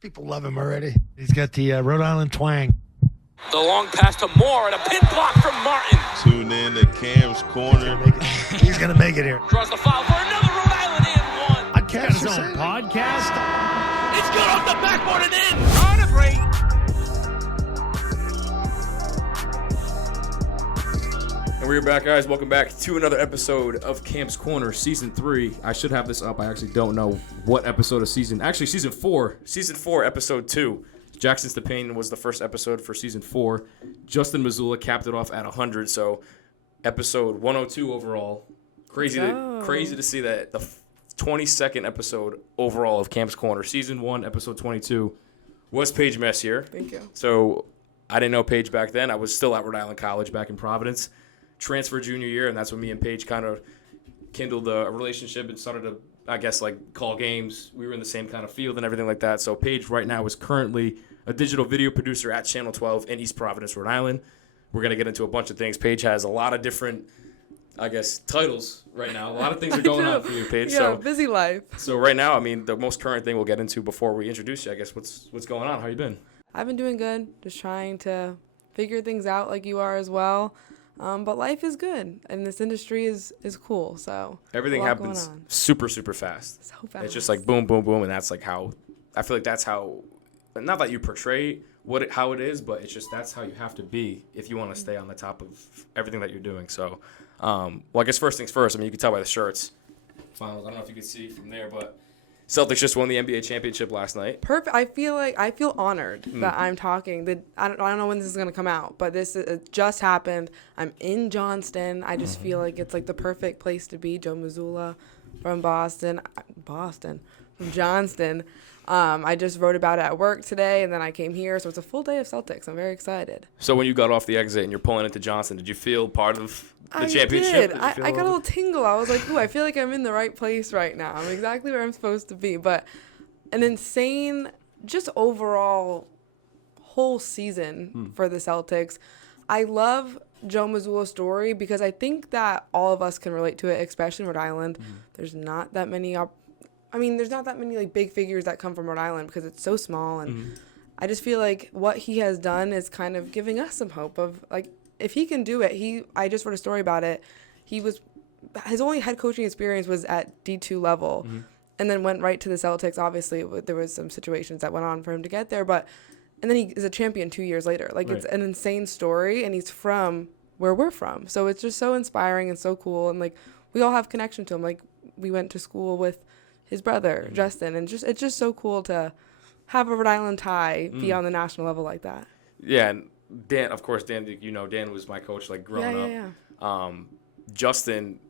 People love him already. He's got the Rhode Island twang. The long pass to Moore and a pin block from Martin. Tune in to Cam's Corner. He's going to make it here. Draws the foul for another Rhode Island and one. He's got his own podcast. It's good off the backboard and in. On a break. And we're back, guys. Welcome back to another episode of Cam's Corner, Season 3. I should have this up. I actually don't know what episode of season. Actually, Season 4. Season 4, Episode 2. Jackson's to Pain was the first episode for Season 4. Justin Mazzulla capped it off at 100, so Episode 102 overall. Crazy to see that the 22nd episode overall of Cam's Corner. Season 1, Episode 22 was Paige Messier. Thank you. So I didn't know Paige back then. I was still at Rhode Island College back in Providence. Transfer junior year, and that's when me and Paige kind of kindled a relationship and started to, I guess, like call games. We were in the same kind of field and everything like that. So Paige right now is currently a digital video producer at Channel 12 in East Providence, Rhode Island. We're going to get into a bunch of things. Paige has a lot of different, I guess, titles right now. A lot of things are going on for you, Paige. Yeah, so busy life. So right now, I mean, the most current thing we'll get into before we introduce you, I guess, what's going on? How you been? I've been doing good, just trying to figure things out like you are as well. But life is good, and this industry is cool. So everything happens super, super fast. So fast. It's just like boom, boom, boom, and that's like how I feel like that's how. Not that you portray how it is, but it's just that's how you have to be if you want to stay on the top of everything that you're doing. So, well, I guess first things first. I mean, you can tell by the shirts. Finals. I don't know if you can see from there, but Celtics just won the NBA championship last night. Perfect. I feel honored that I'm talking. I don't know when this is gonna come out, but this just happened. I'm in Johnston. I just feel like it's like the perfect place to be. Joe Mazzulla from Boston, from Johnston. I just wrote about it at work today, and then I came here, so it's a full day of Celtics. I'm very excited. So when you got off the exit and you're pulling into Johnston, did you feel part of the championship? I got a little tingle. I was like, ooh, I feel like I'm in the right place right now. I'm exactly where I'm supposed to be. But an insane, just overall whole season for the Celtics. I love Joe Mazzulla's story because I think that all of us can relate to it, especially in Rhode Island. There's not that many there's not that many like big figures that come from Rhode Island because it's so small, and I just feel like what he has done is kind of giving us some hope of like if he can do it. I just wrote a story about it. His only head coaching experience was at D2 level, and then went right to the Celtics. Obviously, there was some situations that went on for him to get there, and then he is a champion 2 years later. Like It's an insane story, and he's from where we're from, so it's just so inspiring and so cool, and like we all have connection to him. Like we went to school with his brother, Justin, and it's just so cool to have a Rhode Island tie be on the national level like that. Yeah, and Dan, of course, Dan was my coach like growing up. Yeah. Justin,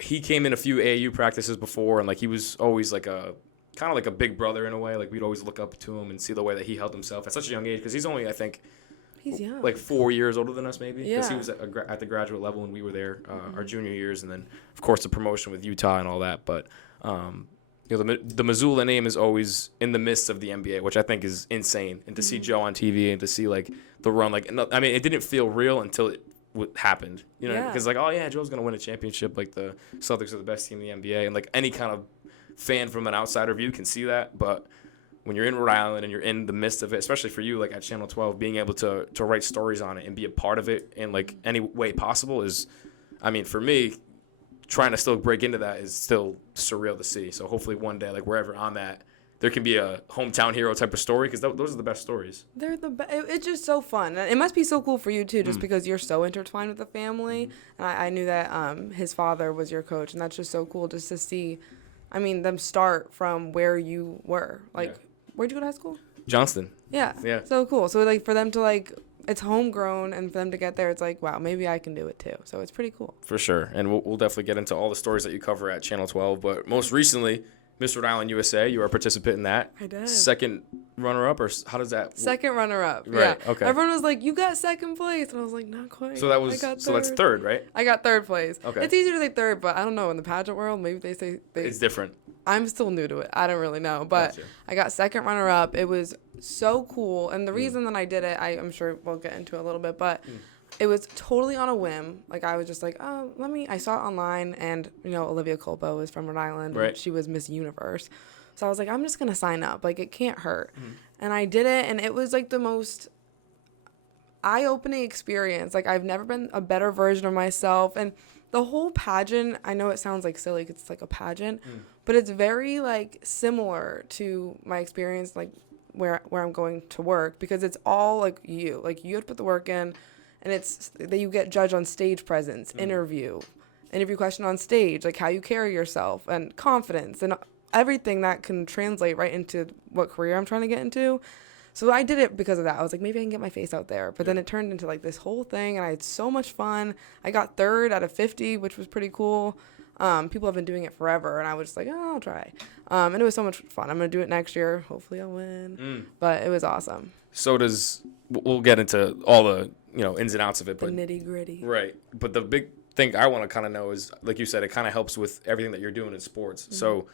he came in a few AAU practices before, and like he was always like a kind of like a big brother in a way. Like we'd always look up to him and see the way that he held himself at such a young age because he's only, I think, he's young, like 4 years older than us maybe. Because Yeah. he was at the graduate level when we were there our junior years, and then of course the promotion with Utah and all that. But the Mazzulla name is always in the midst of the NBA, which I think is insane. And to see Joe on TV and to see like the run, like I mean, it didn't feel real until it happened, because like, oh yeah, Joe's gonna win a championship. Like the Celtics are the best team in the NBA, and like any kind of fan from an outsider view can see that. But when you're in Rhode Island and you're in the midst of it, especially for you, like at Channel 12, being able to write stories on it and be a part of it in like any way possible is, I mean, for me, trying to still break into that is still surreal to see. So hopefully one day, like wherever I'm at, there can be a hometown hero type of story because those are the best stories. They're the best. It's just so fun. And it must be so cool for you too, just because you're so intertwined with the family. And I knew that his father was your coach, and that's just so cool just to see. I mean, them start from where you were. Like, where'd you go to high school? Johnston. Yeah. So cool. So like for them to like, it's homegrown, and for them to get there, it's like, wow, maybe I can do it too. So it's pretty cool. For sure. And we'll definitely get into all the stories that you cover at Channel 12. But most recently, Miss Rhode Island USA, you were a participant in that. I did. Second runner-up, or how does that? Second runner-up. Right. Yeah. Okay. Everyone was like, "You got second place," and I was like, "Not quite." So that's third, right? I got third place. Okay. It's easier to say third, but I don't know. In the pageant world, maybe they say it's different. I'm still new to it. I don't really know, but Gotcha. I got second runner-up. It was so cool, and the reason that I did it, I'm sure we'll get into it a little bit, but it was totally on a whim. Like, I was just like, I saw it online, and, Olivia Culpo is from Rhode Island, right. and she was Miss Universe. So I was like, I'm just going to sign up. Like, it can't hurt. And I did it, and it was, like, the most eye-opening experience. Like, I've never been a better version of myself. And the whole pageant, I know it sounds, like, silly 'cause it's, like, a pageant, but it's very, like, similar to my experience, like, where I'm going to work, because it's all, like, you. Like, you have to put the work in, and it's that you get judged on stage presence, interview question on stage, like how you carry yourself and confidence and everything that can translate right into what career I'm trying to get into. So I did it because of that. I was like, maybe I can get my face out there. But then it turned into like this whole thing, and I had so much fun. I got 3rd out of 50, which was pretty cool. People have been doing it forever, and I was just like, oh, I'll try. And it was so much fun. I'm going to do it next year. Hopefully I'll win. But it was awesome. So we'll get into all the, ins and outs of it. The but nitty gritty. Right. But the big thing I want to kind of know is, like you said, it kind of helps with everything that you're doing in sports. So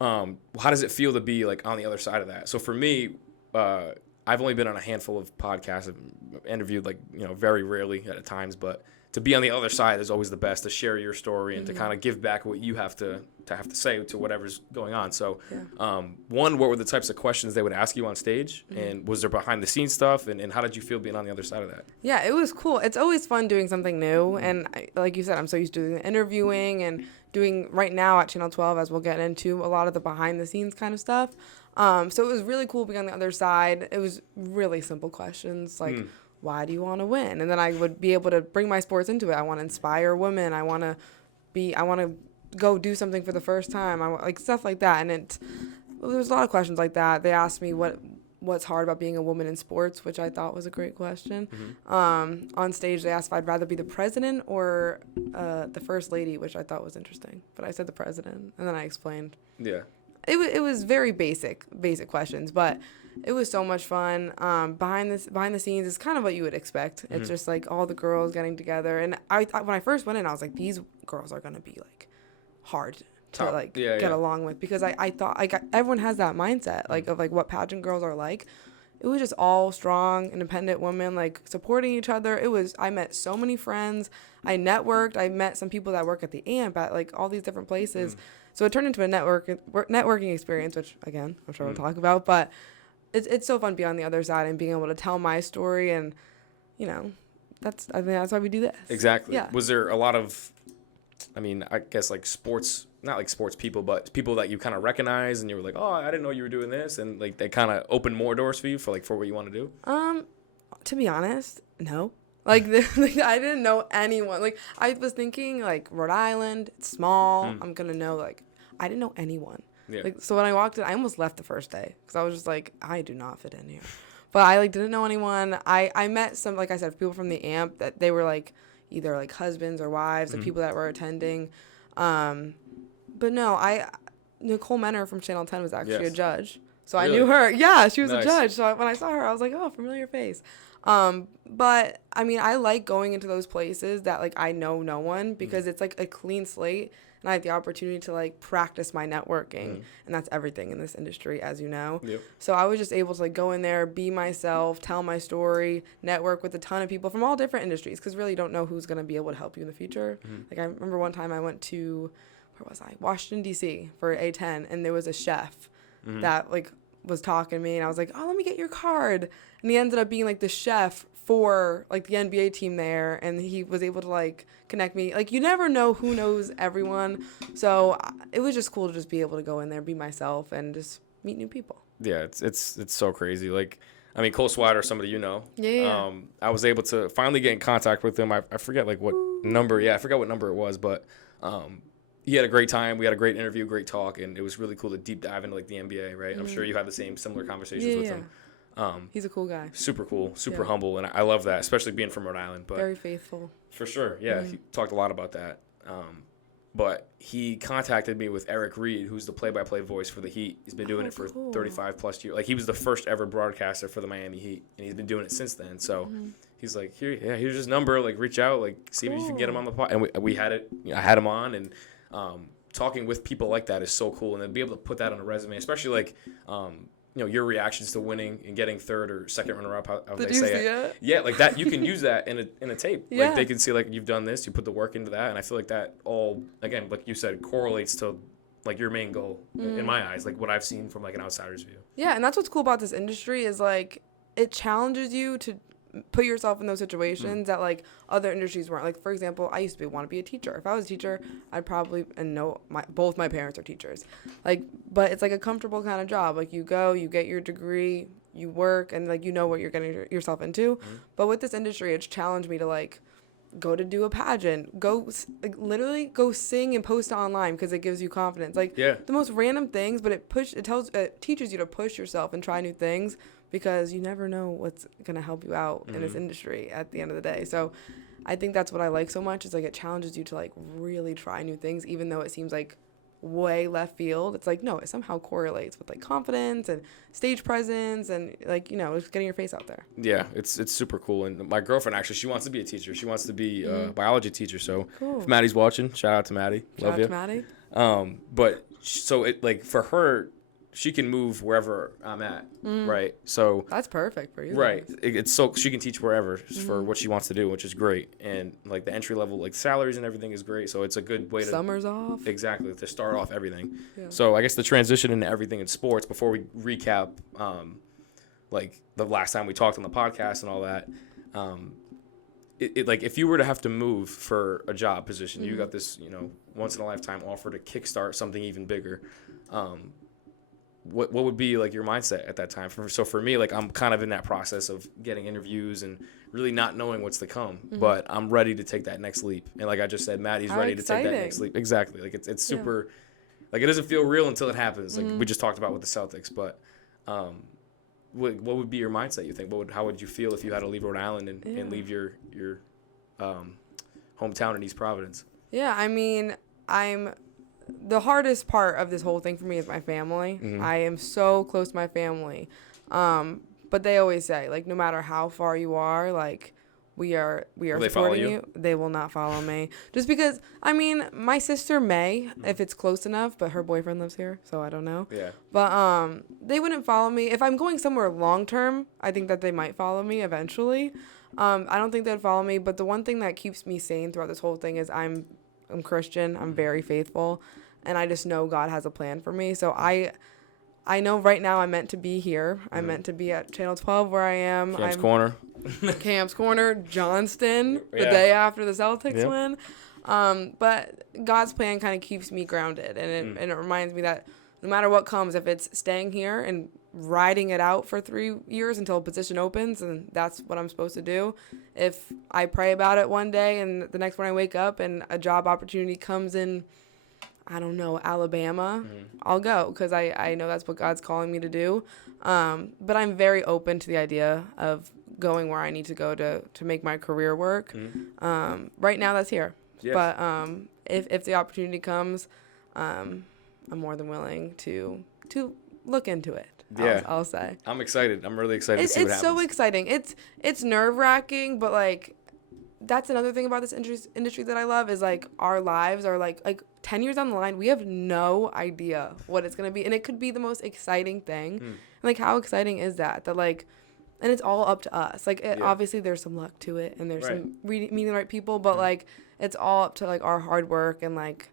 how does it feel to be like on the other side of that? So for me, I've only been on a handful of podcasts. I've interviewed very rarely at times, but to be on the other side is always the best, to share your story and to kind of give back what you have to say to whatever's going on. So, one, what were the types of questions they would ask you on stage? And was there behind the scenes stuff? And how did you feel being on the other side of that? Yeah, it was cool. It's always fun doing something new. And like you said, I'm so used to doing interviewing and doing right now at Channel 12, as we'll get into, a lot of the behind the scenes kind of stuff. So it was really cool being on the other side. It was really simple questions like, why do you want to win? And then I would be able to bring my sports into it. I want to inspire women. I want to go do something for the first time. Like stuff like that. And there was a lot of questions like that. They asked me what's hard about being a woman in sports, which I thought was a great question. On stage, they asked if I'd rather be the president or the first lady, which I thought was interesting. But I said the president, and then I explained. Yeah. It was very basic questions, but it was so much fun. Behind the scenes is kind of what you would expect. It's just like all the girls getting together. And when I first went in, I was like, these girls are gonna be like hard to get along with, because I thought everyone has that mindset of what pageant girls are like. It was just all strong, independent women like supporting each other. I met so many friends. I networked. I met some people that work at the AMP at like all these different places. So it turned into a networking experience, which again I'm sure we'll talk about. But it's so fun to be on the other side and being able to tell my story, and that's why we do this. Exactly. Yeah. Was there a lot of, I guess like sports, not like sports people, but people that you kind of recognize and you were like, oh, I didn't know you were doing this, and like they kind of opened more doors for you for what you want to do? To be honest, no. I didn't know anyone. Like, I was thinking, like, Rhode Island, it's small. I'm going to know, I didn't know anyone. Yeah. So when I walked in, I almost left the first day because I was just like, I do not fit in here. But I, didn't know anyone. I met some, like I said, people from the AMP that they were, either, husbands or wives of people that were attending. But no, Nicole Menor from Channel 10 was actually a judge. So really? I knew her. Yeah, she was a judge. So when I saw her, I was like, oh, familiar face. But I like going into those places that I know no one, because it's a clean slate, and I have the opportunity to practice my networking, and that's everything in this industry, as you know. Yep. So I was just able to go in there, be myself, tell my story, network with a ton of people from all different industries, because really you don't know who's going to be able to help you in the future. I remember one time I went to, where was I? Washington, D.C. for A10, and there was a chef that was talking to me, and I was like, oh, let me get your card. And he ended up being the chef for the NBA team there, and he was able to connect me. You never know who knows everyone. So it was just cool to just be able to go in there, be myself, and just meet new people. Yeah, it's so crazy. Cole Swider, somebody you know. Yeah. I was able to finally get in contact with him. I forget what number. Yeah, I forgot what number it was, but he had a great time. We had a great interview, great talk, and it was really cool to deep dive into the NBA, right? I'm sure you had the similar conversations with him. He's a cool guy. Super cool, super humble, and I love that, especially being from Rhode Island. But very faithful. For sure, yeah. He talked a lot about that. But he contacted me with Eric Reed, who's the play-by-play voice for the Heat. He's been doing it for 35-plus years. He was the first ever broadcaster for the Miami Heat, and he's been doing it since then. So he's like, here's his number. Reach out, see if you can get him on the pod. And we had it. I had him on, and talking with people like that is so cool. And then be able to put that on a resume, especially your reactions to winning and getting third or second runner-up, how they say it. Yeah, that you can use that in a tape. Yeah. They can see you've done this, you put the work into that, and I feel that all, again, like you said, correlates to like your main goal in my eyes, like what I've seen from like an outsider's view. Yeah, and that's what's cool about this industry is like it challenges you to put yourself in those situations that like other industries weren't. Like for example, I used to want to be a teacher. If I was a teacher, I'd probably both my parents are teachers. Like, but it's like a comfortable kind of job. Like you go, you get your degree, you work, and like you know what you're getting yourself into. But with this industry, it's challenged me to like go to do a pageant, literally go sing and post it online because it gives you confidence. Like the most random things, but it teaches you to push yourself and try new things because you never know what's gonna help you out in this industry at the end of the day. So I think that's what I like so much is like it challenges you to like really try new things, even though it seems like way left field. It's like, no, it somehow correlates with like confidence and stage presence and like, you know, just getting your face out there. Yeah, it's super cool. And my girlfriend, actually, she wants to be a teacher. She wants to be a biology teacher. So cool. If Maddie's watching, shout out to Maddie. Love you. Shout out to Maddie. But so it like for her, she can move wherever I'm at, right? So that's perfect for you. Right. It's so she can teach wherever for what she wants to do, which is great. And like the entry level, like salaries and everything is great. So it's a good way to summers off. Exactly, to start off everything. Yeah. So I guess the transition into everything in sports before we recap, like the last time we talked on the podcast and all that. It like if you were to have to move for a job position, you got this, you know, once in a lifetime offer to kickstart something even bigger. What would be like your mindset at that time? So for me, like I'm kind of in that process of getting interviews and really not knowing what's to come, but I'm ready to take that next leap. And like I just said, Maddie's ready to take that next leap. Exactly. Like it's super, like it doesn't feel real until it happens. Like we just talked about with the Celtics, but what would be your mindset? You think? How would you feel if you had to leave Rhode Island and leave your hometown in East Providence? Yeah, I mean, the hardest part of this whole thing for me is my family. I am so close to my family. But they always say, like, no matter how far you are, like, we are supporting you. They will not follow me. Just because, I mean, my sister may, if it's close enough, but her boyfriend lives here, so I don't know. Yeah. But they wouldn't follow me. If I'm going somewhere long term, I think that they might follow me eventually. I don't think they'd follow me, but the one thing that keeps me sane throughout this whole thing is I'm Christian. I'm very faithful, and I just know God has a plan for me. So I know right now I'm meant to be here. I'm meant to be at Channel 12 where I am. Camp's Corner, Johnston, the day after the Celtics win. But God's plan kind of keeps me grounded, and it reminds me that no matter what comes, if it's staying here and riding it out for 3 years until a position opens, and that's what I'm supposed to do. If I pray about it one day and the next morning I wake up and a job opportunity comes in, I don't know, Alabama, I'll go because I know that's what God's calling me to do. But I'm very open to the idea of going where I need to go to make my career work. Right now that's here. Yes. But if the opportunity comes, I'm more than willing to look into it. I'll say. I'm excited. I'm really excited to see what happens. It's so exciting. It's nerve-wracking, but like that's another thing about this industry that I love is like our lives are like 10 years down the line, we have no idea what it's going to be, and it could be the most exciting thing. Like how exciting is that like, and it's all up to us. Like obviously there's some luck to it and there's some meeting the right people, but like it's all up to like our hard work and like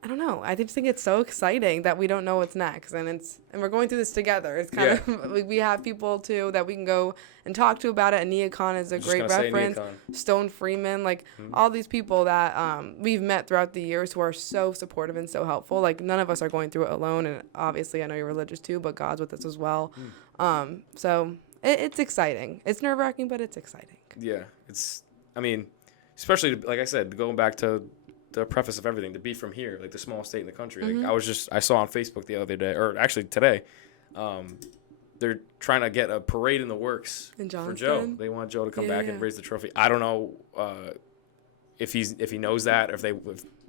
I don't know. I just think it's so exciting that we don't know what's next, and we're going through this together. It's kind of like we have people too that we can go and talk to about it. And Nia Khan is a great reference. Stone Freeman, like all these people that we've met throughout the years who are so supportive and so helpful. Like none of us are going through it alone, and obviously I know you're religious too, but God's with us as well. So it's exciting. It's nerve-wracking, but it's exciting. Yeah, I mean, especially like I said, going back to the preface of everything, to be from here, like the smallest state in the country. Like I saw on Facebook the other day, or actually today, they're trying to get a parade in the works for Joe. They want Joe to come back and raise the trophy. I don't know if he knows that, or if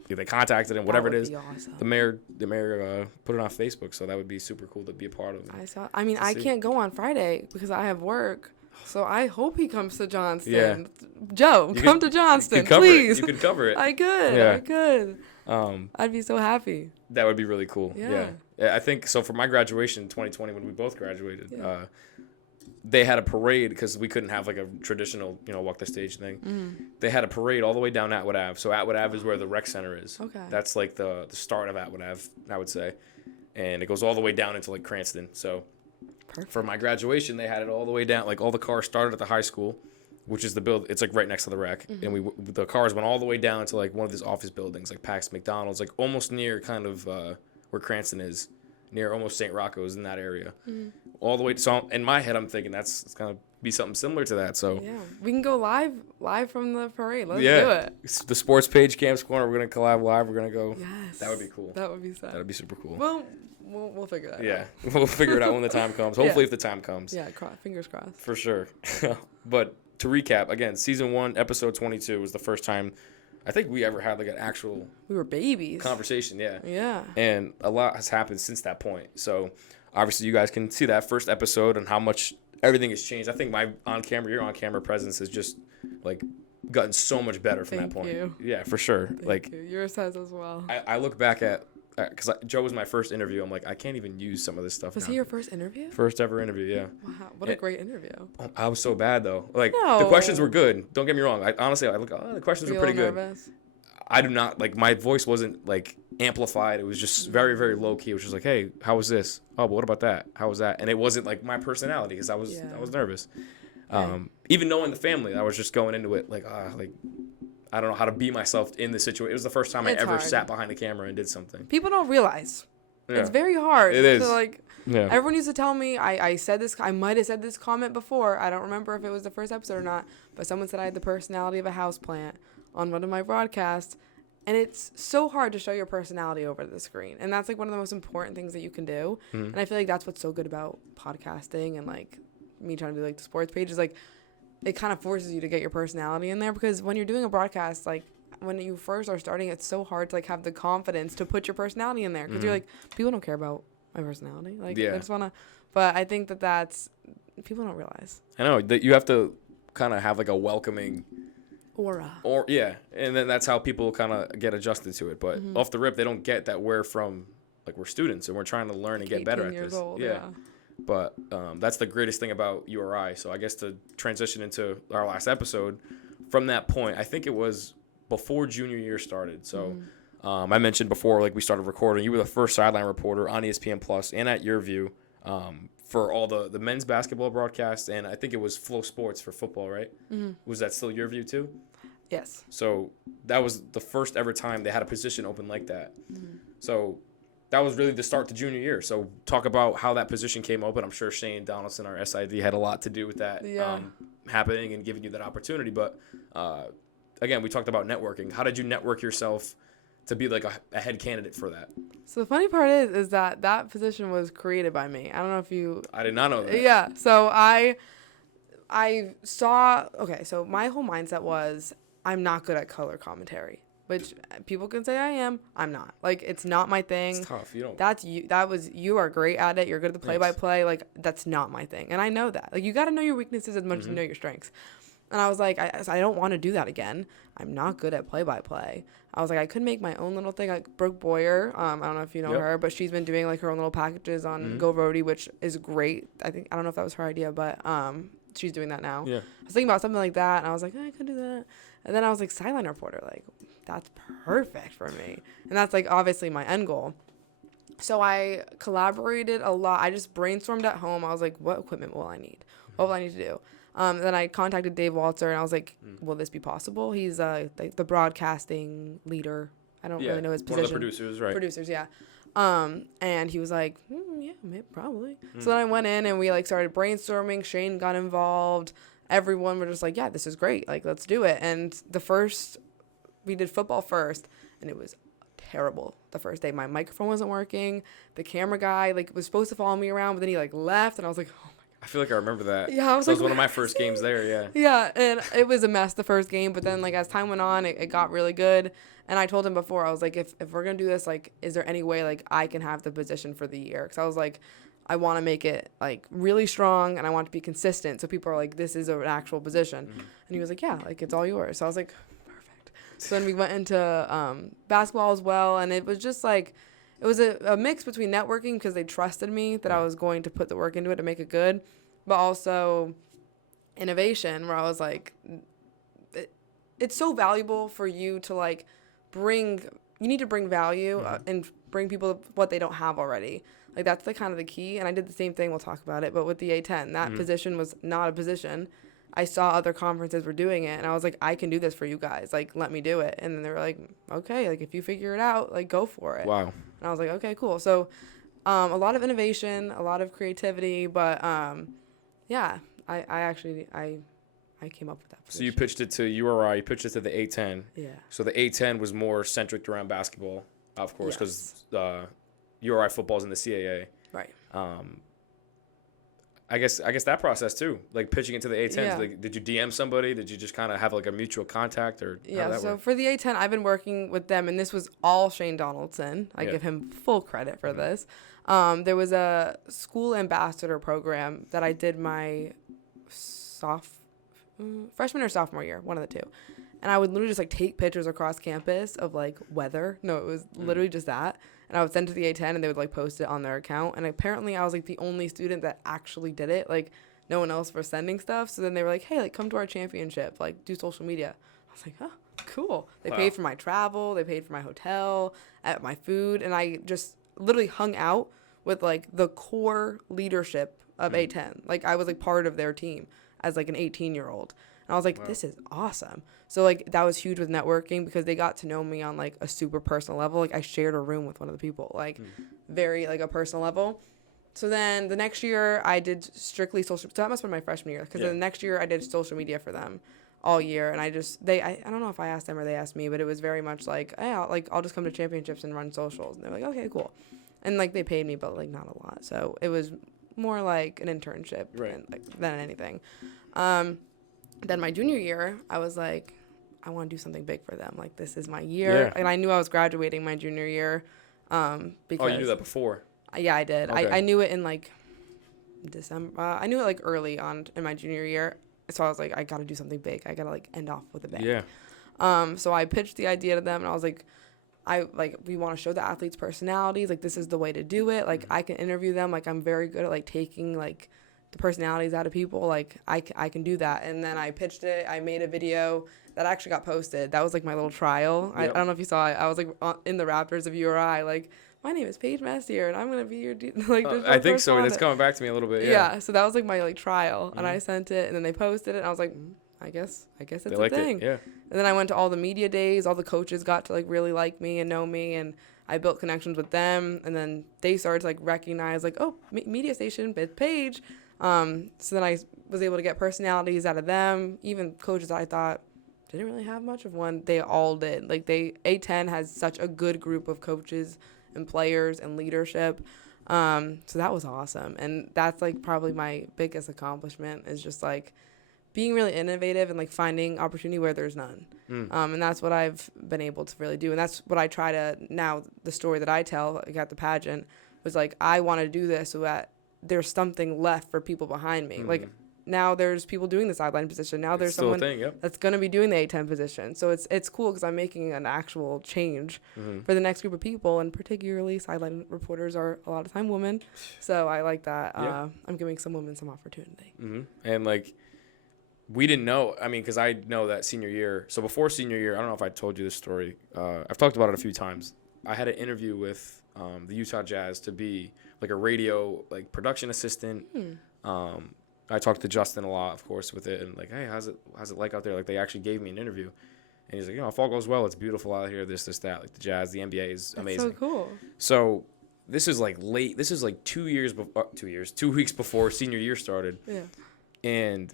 they contacted him, whatever it is. Awesome. The mayor put it on Facebook, so that would be super cool to be a part of. I can't go on Friday because I have work. So I hope he comes to Johnston. Yeah. Joe, come to Johnston, please. You could cover it. I could. I'd be so happy. That would be really cool. Yeah. I think so. For my graduation in 2020, when we both graduated, they had a parade because we couldn't have like a traditional, walk the stage thing. They had a parade all the way down Atwood Ave. So Atwood Ave is where the rec center is. Okay. That's like the start of Atwood Ave, I would say. And it goes all the way down into like Cranston. So for my graduation, they had it all the way down. Like all the cars started at the high school, which is it's like right next to the rec. And the cars went all the way down to like one of these office buildings, like Pax McDonald's, like almost near kind of where Cranston is, near almost St. Rocco's in that area. All the way. So in my head, I'm thinking it's going to be something similar to that. So yeah, we can go live from the parade. Let's do it. The Sports Paige Camps Corner. We're going to collab live. We're going to go. Yes. That would be cool. That would be sad. That would be super cool. Well, we'll figure that out. Yeah, we'll figure it out when the time comes. Hopefully, if the time comes. Yeah, fingers crossed. For sure. But to recap, again, season 1, episode 22 was the first time I think we ever had like an actual. We were babies. Conversation, yeah. Yeah. And a lot has happened since that point. So obviously, you guys can see that first episode and how much everything has changed. I think your on-camera presence has just like gotten so much better from that point. Thank you. Yeah, for sure. Thank you. Yours has as well. I look back at because Joe was my first interview. I'm like, I can't even use some of this stuff. Was he your first interview? First ever interview, yeah. Wow, what a great interview. I was so bad though. Like No. the questions were good. Don't get me wrong. I look. Oh, the questions were pretty good. Nervous? I do not like my voice wasn't like amplified. It was just very, very low key. It was just like, hey, how was this? Oh, but what about that? How was that? And it wasn't like my personality because I was nervous. Even knowing the family, I was just going into it like I don't know how to be myself in the situation. It was the first time I ever sat behind the camera and did something. People don't realize. Yeah. It's very hard. It is. So, Yeah. Everyone used to tell me, I said this, I might have said this comment before. I don't remember if it was the first episode or not, but someone said I had the personality of a houseplant on one of my broadcasts. And it's so hard to show your personality over the screen. And that's like one of the most important things that you can do. And I feel like that's what's so good about podcasting and like me trying to do like the sports page is like, it kind of forces you to get your personality in there because when you're doing a broadcast, like when you first are starting, it's so hard to like have the confidence to put your personality in there because you're like, people don't care about my personality. Like, I just want to, but I think that's, people don't realize. I know that you have to kind of have like a welcoming aura. And then that's how people kind of get adjusted to it. But off the rip, they don't get that we're students and we're trying to learn and get better at this. Old, yeah. But that's the greatest thing about URI. So I guess to transition into our last episode, from that point, I think it was before junior year started. So I mentioned before, like we started recording, you were the first sideline reporter on ESPN Plus and at Your View for all the men's basketball broadcasts. And I think it was Flow Sports for football, right? Was that still Your View too? Yes. So that was the first ever time they had a position open like that. So that was really the start to junior year. So talk about how that position came open. I'm sure Shane Donaldson, our SID, had a lot to do with that happening and giving you that opportunity. But again, we talked about networking. How did you network yourself to be like a head candidate for that? So the funny part is that position was created by me. I don't know if you... I did not know that. Yeah. So I saw... Okay, so my whole mindset was I'm not good at color commentary. Which people can say I am. I'm not. Like, it's not my thing. It's tough. You don't. That's you. You are great at it. You're good at the play-by-play. Like, that's not my thing. And I know that. Like, you got to know your weaknesses as much as you know your strengths. And I was like, I don't want to do that again. I'm not good at play-by-play. I was like, I could make my own little thing. Like, Brooke Boyer, I don't know if you know her, but she's been doing, like, her own little packages on Go Rhody, which is great. I don't know if that was her idea, but she's doing that now. Yeah. I was thinking about something like that, and I was like, I could do that. And then I was like, sideline reporter, like, that's perfect for me. And that's, like, obviously my end goal. So I collaborated a lot. I just brainstormed at home. I was like, what equipment will I need? What will I need to do? Then I contacted Dave Walter, and I was like, will this be possible? He's the broadcasting leader. I don't really know his position. One of the producers, right? Producers, yeah. And he was like, yeah, maybe, probably. So then I went in, and we, like, started brainstorming. Shane got involved. Everyone were just like, yeah, this is great. Like, let's do it. And we did football first, and it was terrible the first day. My microphone wasn't working. The camera guy, like, was supposed to follow me around, but then he, like, left, and I was like, oh, my God. I feel like I remember that. Yeah, I was like, that was one of my first games there, yeah. Yeah, and it was a mess the first game, but then, like, as time went on, it got really good. And I told him before, I was like, if we're going to do this, like, is there any way, like, I can have the position for the year? Because I was like, I want to make it, like, really strong, and I want to be consistent. So people are like, this is an actual position. And he was like, yeah, like, it's all yours. So I was like, perfect. So then we went into basketball as well, and it was just, like, it was a mix between networking because they trusted me that I was going to put the work into it to make it good. but also innovation, where I was like, it's so valuable for you to like you need to bring value and bring people what they don't have already. Like that's the kind of the key. And I did the same thing. We'll talk about it, but with the A10, that position was not a position. I saw other conferences were doing it, and I was like, I can do this for you guys. Like, let me do it. And then they were like, okay, like if you figure it out, like go for it. Wow. And I was like, okay, cool. So, a lot of innovation, a lot of creativity, but yeah, I came up with that position. So you pitched it to URI, you pitched it to the A10. Yeah. So the A10 was more centric around basketball, of course, because URI football's in the CAA. Right. I guess that process too, like pitching it to the A10s. Yeah. Like, did you DM somebody? Did you just kind of have like a mutual contact, or how did that so work? for the A10, I've been working with them, and this was all Shane Donaldson. I give him full credit for this. There was a school ambassador program that I did my freshman or sophomore year, one of the two. And I would literally just like take pictures across campus of like weather. No, it was literally just that. And I would send it to the A10 and they would like post it on their account. And apparently I was like the only student that actually did it. Like no one else was sending stuff. So then they were like, hey, like come to our championship, like do social media. I was like, oh, cool. They paid for my travel. They paid for my hotel, my food. And I just literally hung out with like the core leadership of A10. Like I was like part of their team as like an 18-year-old. And I was like, this is awesome. So, like, that was huge with networking because they got to know me on, like, a super personal level. Like, I shared a room with one of the people, like, very, like, a personal level. So then the next year I did strictly social. So that must have been my freshman year because the next year I did social media for them all year. And I don't know if I asked them or they asked me, but it was very much like, hey, I'll just come to championships and run socials. And they're like, okay, cool. And, like, they paid me, but, like, not a lot. So it was more like an internship than anything. Then my junior year, I was like, I want to do something big for them. Like, this is my year. Yeah. And I knew I was graduating my junior year. Because you knew that before? Yeah, I did. Okay. I knew it in, like, December. I knew it, like, early on in my junior year. So I was like, I got to do something big. I got to, like, end off with a bang. Yeah. So I pitched the idea to them, and I was like, we want to show the athletes' personalities. Like, this is the way to do it. Like, I can interview them. Like, I'm very good at, like, taking, like, the personalities out of people. Like, I can do that. And then I pitched it. I made a video that actually got posted. That was, like, my little trial. Yep. I don't know if you saw it. I was, like, in the Raptors of URI, like, my name is Paige Messier, and I'm going to be your I think so. It's coming back to me a little bit, yeah. So that was, like, my, like, trial. And I sent it, and then they posted it, and I was like, I guess it's a thing. Yeah. And then I went to all the media days. All the coaches got to, like, really like me and know me, and I built connections with them. And then they started to, like, recognize, like, oh, media station, Paige. So then I was able to get personalities out of them. Even coaches that I thought didn't really have much of one, they all did. Like, A10 has such a good group of coaches and players and leadership. So that was awesome. And that's, like, probably my biggest accomplishment is just, like, being really innovative and, like, finding opportunity where there's none. And that's what I've been able to really do. And that's what I try to now, the story that I tell, like, at the pageant was, like, I want to do this so that there's something left for people behind me. Like, now there's people doing the sideline position. Now there's someone that's going to be doing the A10 position. So it's cool because I'm making an actual change for the next group of people, and particularly sideline reporters are a lot of time women. So I like that. I'm giving some women some opportunity. And, like, we didn't know. I mean, because I know that senior year. So before senior year, I don't know if I told you this story. I've talked about it a few times. I had an interview with the Utah Jazz to be, like, a radio, like, production assistant. I talked to Justin a lot, of course, with it, and, like, hey, how's it like out there? Like, they actually gave me an interview, and he's like, if all goes well, it's beautiful out here. This, that. Like, the Jazz, the NBA is amazing. That's so cool. So this is, like, late. This is, like, 2 weeks before senior year started. Yeah. And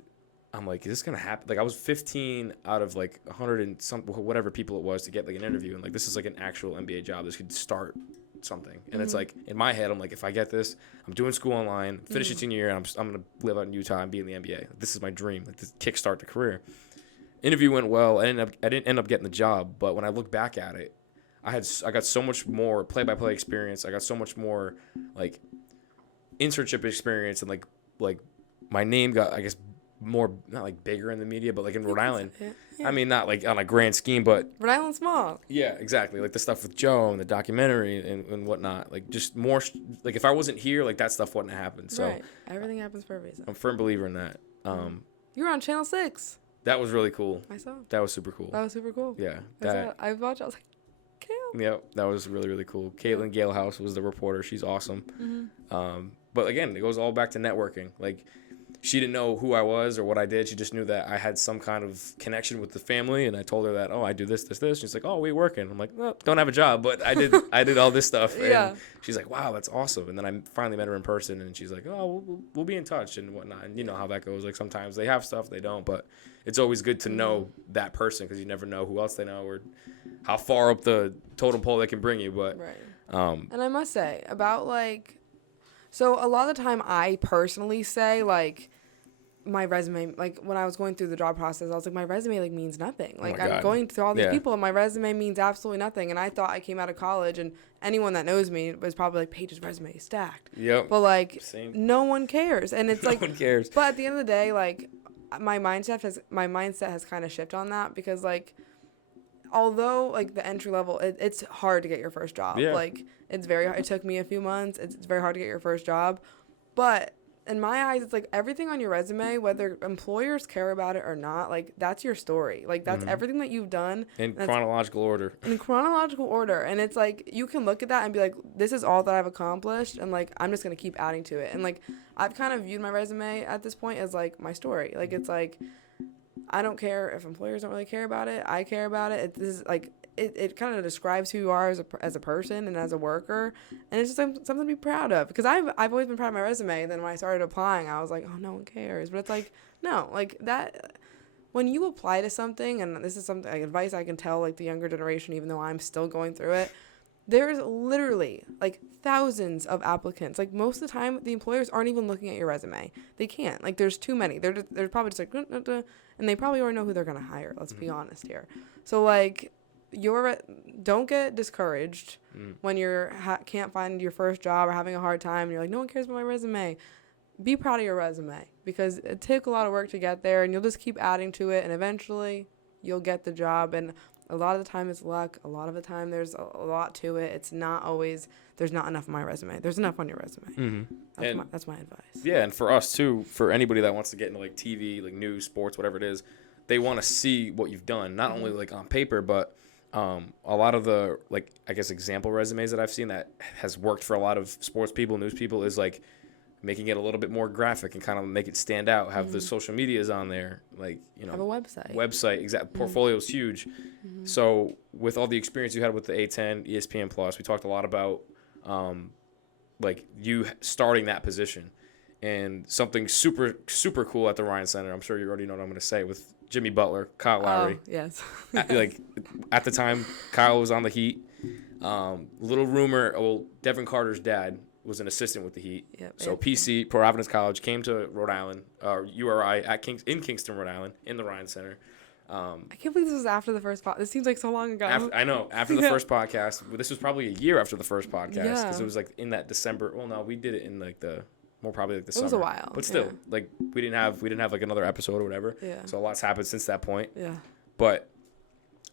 I'm like, is this gonna happen? Like, I was 15 out of, like, 100 and some whatever people it was to get, like, an interview, and, like, this is, like, an actual NBA job. This could start something. And it's like, in my head, I'm like, if I get this, I'm doing school online, finishing senior year, and I'm gonna live out in Utah and be in the NBA. This is my dream. Like, this kickstart the career. Interview went well. I didn't end up getting the job, but when I look back at it, I got so much more play-by-play experience. I got so much more, like, internship experience, and like my name got, I guess, more, not like bigger in the media, but like in Rhode Island. Yeah. I mean, not like on a grand scheme, but Rhode Island's small. yeah, exactly. Like the stuff with Joe and the documentary and whatnot. Like just more, like if I wasn't here, like that stuff wouldn't have happened. So Right. Everything happens for a reason. I'm a firm believer in that. You were on Channel 6. That was really cool. I saw. That was super cool. That was super cool. Yeah. I watched. I was like, Kale. Yep, that was really, really cool. Caitlin Galehouse was the reporter. She's awesome. But again, it goes all back to networking. Like, she didn't know who I was or what I did. She just knew that I had some kind of connection with the family, and I told her that, I do this. She's like, we working. I'm like, well, don't have a job, but I did all this stuff. And Yeah. she's like, wow, that's awesome. And then I finally met her in person, and she's like, we'll be in touch and whatnot. And you know how that goes. Like, sometimes they have stuff, they don't. But it's always good to know that person because you never know who else they know or how far up the totem pole they can bring you. But Right. And I must say, about, like, so a lot of the time I personally say, like, my resume, like, when I was going through the job process, I was like, my resume, like, means nothing. Like, I'm going through all these people, and my resume means absolutely nothing. And I thought I came out of college, and anyone that knows me was probably like, Paige's resume is stacked. Yep. But, like, Same. no one cares. And it's like, no one cares. But at the end of the day, like, my mindset has kind of shifted on that because, like, although, like, the entry level, it's hard to get your first job. Yeah. Like, it's very hard. It took me a few months. It's very hard to get your first job. But in my eyes, it's like everything on your resume, whether employers care about it or not, like, that's your story. Like, that's everything that you've done. In chronological order. In chronological order. And it's like, you can look at that and be like, this is all that I've accomplished. And, like, I'm just going to keep adding to it. And, like, I've kind of viewed my resume at this point as, like, my story. Like, it's like, I don't care if employers don't really care about it. I care about it. This is, like, it kind of describes who you are as a person and as a worker, and it's just something to be proud of. Because I've always been proud of my resume. And then when I started applying, I was like, oh, no one cares. But it's like, no, like that. When you apply to something, and this is something like advice I can tell like the younger generation, even though I'm still going through it. There's literally like thousands of applicants. Like most of the time, the employers aren't even looking at your resume. They can't. Like there's too many. They're probably just like, and they probably already know who they're gonna hire. Let's be honest here. So like. Don't get discouraged when you're can't find your first job or having a hard time and you're like, no one cares about my resume. Be proud of your resume because it took a lot of work to get there, and you'll just keep adding to it, and eventually you'll get the job. And a lot of the time it's luck. A lot of the time there's a lot to it. It's not always there's not enough on my resume. There's enough on your resume. That's my advice. Yeah, and for us too, for anybody that wants to get into like TV, like news, sports, whatever it is, they want to see what you've done, not only like on paper, but a lot of the, like, I guess, example resumes that I've seen that has worked for a lot of sports people, news people, is, like, making it a little bit more graphic and kind of make it stand out. Have the social medias on there, like, you know. Have a website. Portfolio's huge. So with all the experience you had with the A10, ESPN Plus, we talked a lot about, like, you starting that position. And something super, super cool at the Ryan Center, I'm sure you already know what I'm going to say, with Jimmy Butler, Kyle Lowry. Oh, yes. At the time, Kyle was on the Heat. Little rumor, Devin Carter's dad was an assistant with the Heat. PC, Providence College, came to Rhode Island, URI in Kingston, Rhode Island, in the Ryan Center. I can't believe this was after the first podcast. This seems like so long ago. I know. After the first podcast. This was probably a year after the first podcast because it was like in that December. Well, no, we did it in like the probably like the summer. It was a while. But still, like we didn't have like another episode or whatever. Yeah. So a lot's happened since that point. Yeah. But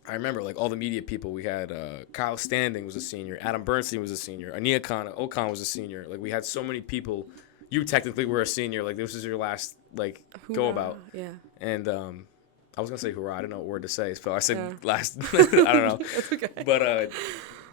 I remember like all the media people. We had Kyle Standing was a senior. Adam Bernstein was a senior. Ania Okan was a senior. Like we had so many people. You technically were a senior. Like this was your last like go about. Yeah. And I was gonna say hurrah. I didn't know what word to say, so I said last. I don't know. It's okay. But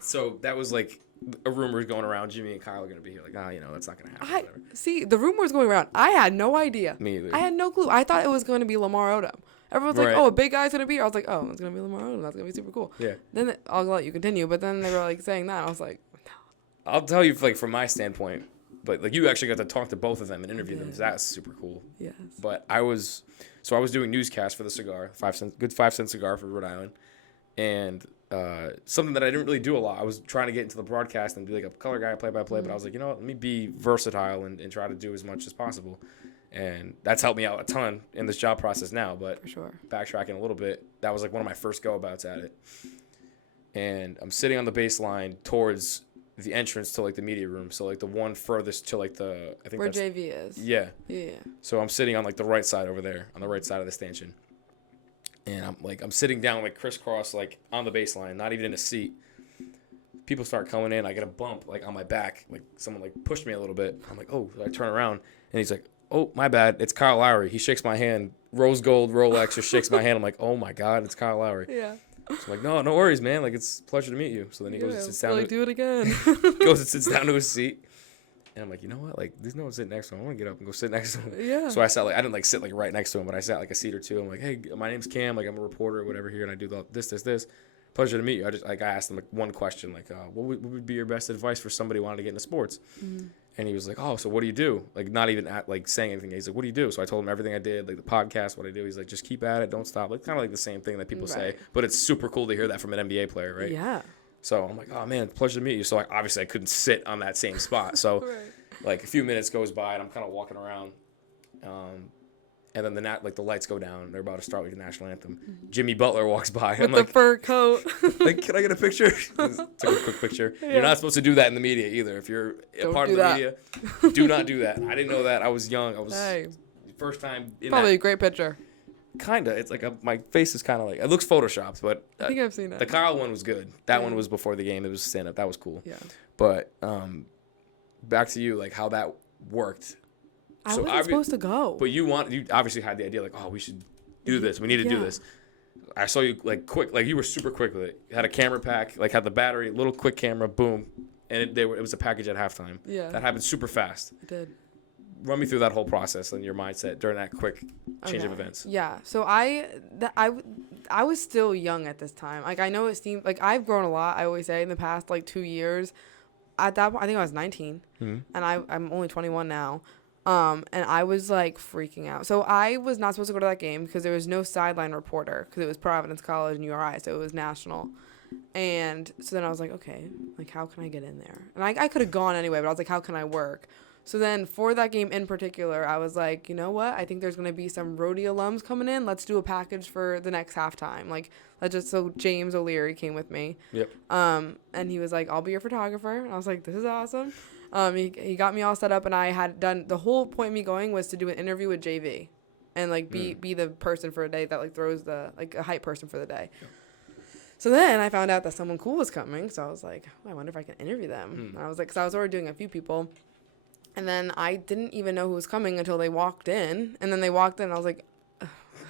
so that was like a rumor going around. Jimmy and Kyle are gonna be here. Like, that's not gonna happen. See, the rumor was going around. I had no idea. Me either. I had no clue. I thought it was going to be Lamar Odom. Everyone's like, "Oh, a big guy's gonna be here." I was like, "Oh, it's gonna be Lamar Odom. That's gonna be super cool." Yeah. Then I'll let you continue. But then they were like saying that. I was like, "No." I'll tell you, like from my standpoint, but like you actually got to talk to both of them and interview them. So that's super cool. Yes. But I was doing newscasts for the cigar, 5 cents, good 5 cent cigar for Rhode Island, and something that I didn't really do a lot. I was trying to get into the broadcast and be like a color guy, play-by-play, but I was like, you know what, let me be versatile and try to do as much as possible. And that's helped me out a ton in this job process now. But for sure, backtracking a little bit, that was like one of my first go-abouts at it. And I'm sitting on the baseline towards the entrance to like the media room. So like the one furthest to like the I think Where that's, JV is. Yeah. Yeah. So I'm sitting on like the right side over there, on the right side of the stanchion. And I'm sitting down like crisscross like on the baseline, not even in a seat. People start coming in. I get a bump like on my back, like someone like pushed me a little bit. I'm like, oh, so I turn around and he's like, oh, my bad, it's Kyle Lowry. He shakes my hand, rose gold Rolex, just shakes my hand. I'm like, oh my God, it's Kyle Lowry. Yeah. So I'm like, no worries, man. Like, it's a pleasure to meet you. So then he goes and sits down. Like, do it again. Goes and sits down to his seat. And I'm like, you know what? Like, there's no one sitting next to him. I want to get up and go sit next to him. Yeah. So I sat like, I didn't like sit like right next to him, but I sat like a seat or two. I'm like, hey, my name's Cam. Like, I'm a reporter or whatever here, and I do this. Pleasure to meet you. I asked him like one question, like, what would be your best advice for somebody wanting to get into sports? Mm-hmm. And he was like, oh, so what do you do? Like, not even like saying anything. He's like, what do you do? So I told him everything I did, like the podcast, what I do. He's like, just keep at it, don't stop. Like, kind of like the same thing that people say, but it's super cool to hear that from an NBA player, right? Yeah. So I'm like, oh man, pleasure to meet you. So obviously I couldn't sit on that same spot. So like a few minutes goes by and I'm kind of walking around. And then the lights go down. They're about to start with the national anthem. Jimmy Butler walks by. With the fur coat. Like, can I get a picture? Took a quick picture. Yeah. You're not supposed to do that in the media either. If you're a part of the media, do not do that. I didn't know that. I was young. I was first time in Probably a great picture. Kinda. It's like my face is kind of like, it looks photoshopped, but I think I've seen it. The Kyle one was good. That one was before the game. It was stand up. That was cool. Yeah. But back to you, like how that worked. I wasn't supposed to go. But you obviously had the idea like, oh, we should do this. We need to do this. I saw you like quick, like you were super quick with it. You had a camera pack, like had the battery, little quick camera, boom, and it was a package at halftime. Yeah. That happened super fast. It did. Run me through that whole process and your mindset during that quick change of events. Yeah. So I was still young at this time. Like I know it seemed like I've grown a lot. I always say in the past like 2 years. At that point, I think I was 19, and I'm only 21 now. And I was like freaking out. So I was not supposed to go to that game because there was no sideline reporter because it was Providence College and URI, so it was national. And so then I was like, okay, like how can I get in there? And I could have gone anyway, but I was like, how can I work? So then for that game in particular, I was like, you know what? I think there's going to be some Rhody alums coming in. Let's do a package for the next halftime. Like, so James O'Leary came with me. Yep. And he was like, I'll be your photographer. And I was like, this is awesome. He got me all set up, and I had done the whole point of me going was to do an interview with JV, and like be the person for a day that like throws the like a hype person for the day. Yeah. So then I found out that someone cool was coming, so I was like, I wonder if I can interview them. And I was like, because I was already doing a few people, and then I didn't even know who was coming until they walked in, and then they walked in, and I was like,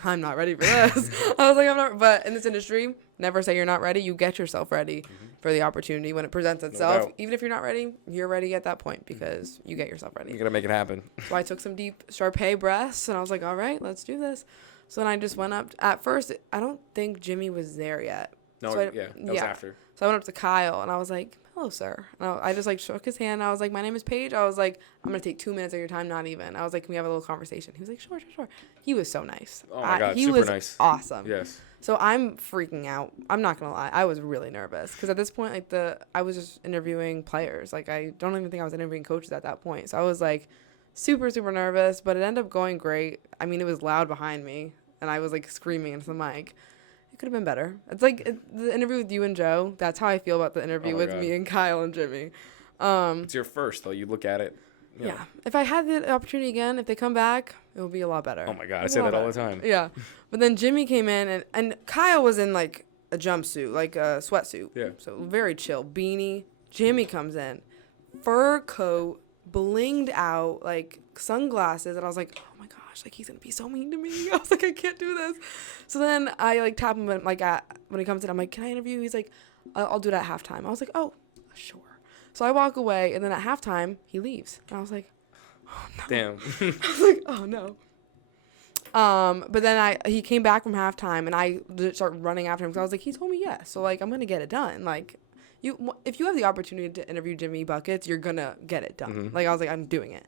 I'm not ready for this. I was like, I'm not. But in this industry, never say you're not ready. You get yourself ready for the opportunity when it presents itself. No, even if you're not ready, you're ready at that point because you get yourself ready. You're going to make it happen. So I took some deep Sharpay breaths, and I was like, all right, let's do this. So then I just went up. At first, I don't think Jimmy was there yet. No, so that was after. So I went up to Kyle, and I was like, hello, sir. And I just, like, shook his hand. I was like, my name is Paige. I was like, I'm going to take 2 minutes of your time, not even. I was like, can we have a little conversation? He was like, sure. He was so nice. Oh, my God, he super was nice. Awesome. Yes. So I'm freaking out. I'm not going to lie. I was really nervous because at this point, like, I was just interviewing players. Like, I don't even think I was interviewing coaches at that point. So I was, like, super, super nervous, but it ended up going great. I mean, it was loud behind me, and I was, like, screaming into the mic. Could have been better. It's like the interview with you and Joe. That's how I feel about the interview with me and Kyle and Jimmy. It's your first, though. You look at it. Yeah. If I had the opportunity again, if they come back, it will be a lot better. Oh, my God. I say that all the time. Yeah. But then Jimmy came in, and Kyle was in, like, a jumpsuit, like a sweatsuit. Yeah. So very chill. Beanie. Jimmy comes in. Fur coat, blinged out, like, sunglasses. And I was like, oh, my God. Like, he's gonna be so mean to me. I was like, I can't do this. So then I like tap him like when he comes in, I'm like, can I interview? He's like, I'll do it at halftime. I was like, oh, sure. So I walk away, and then at halftime he leaves, and I was like, oh no. Damn. I was like, oh no. But then he came back from halftime, and I started running after him because I was like, he told me yes, so like I'm gonna get it done. Like, if you have the opportunity to interview Jimmy Buckets, you're gonna get it done. Like I was like, I'm doing it.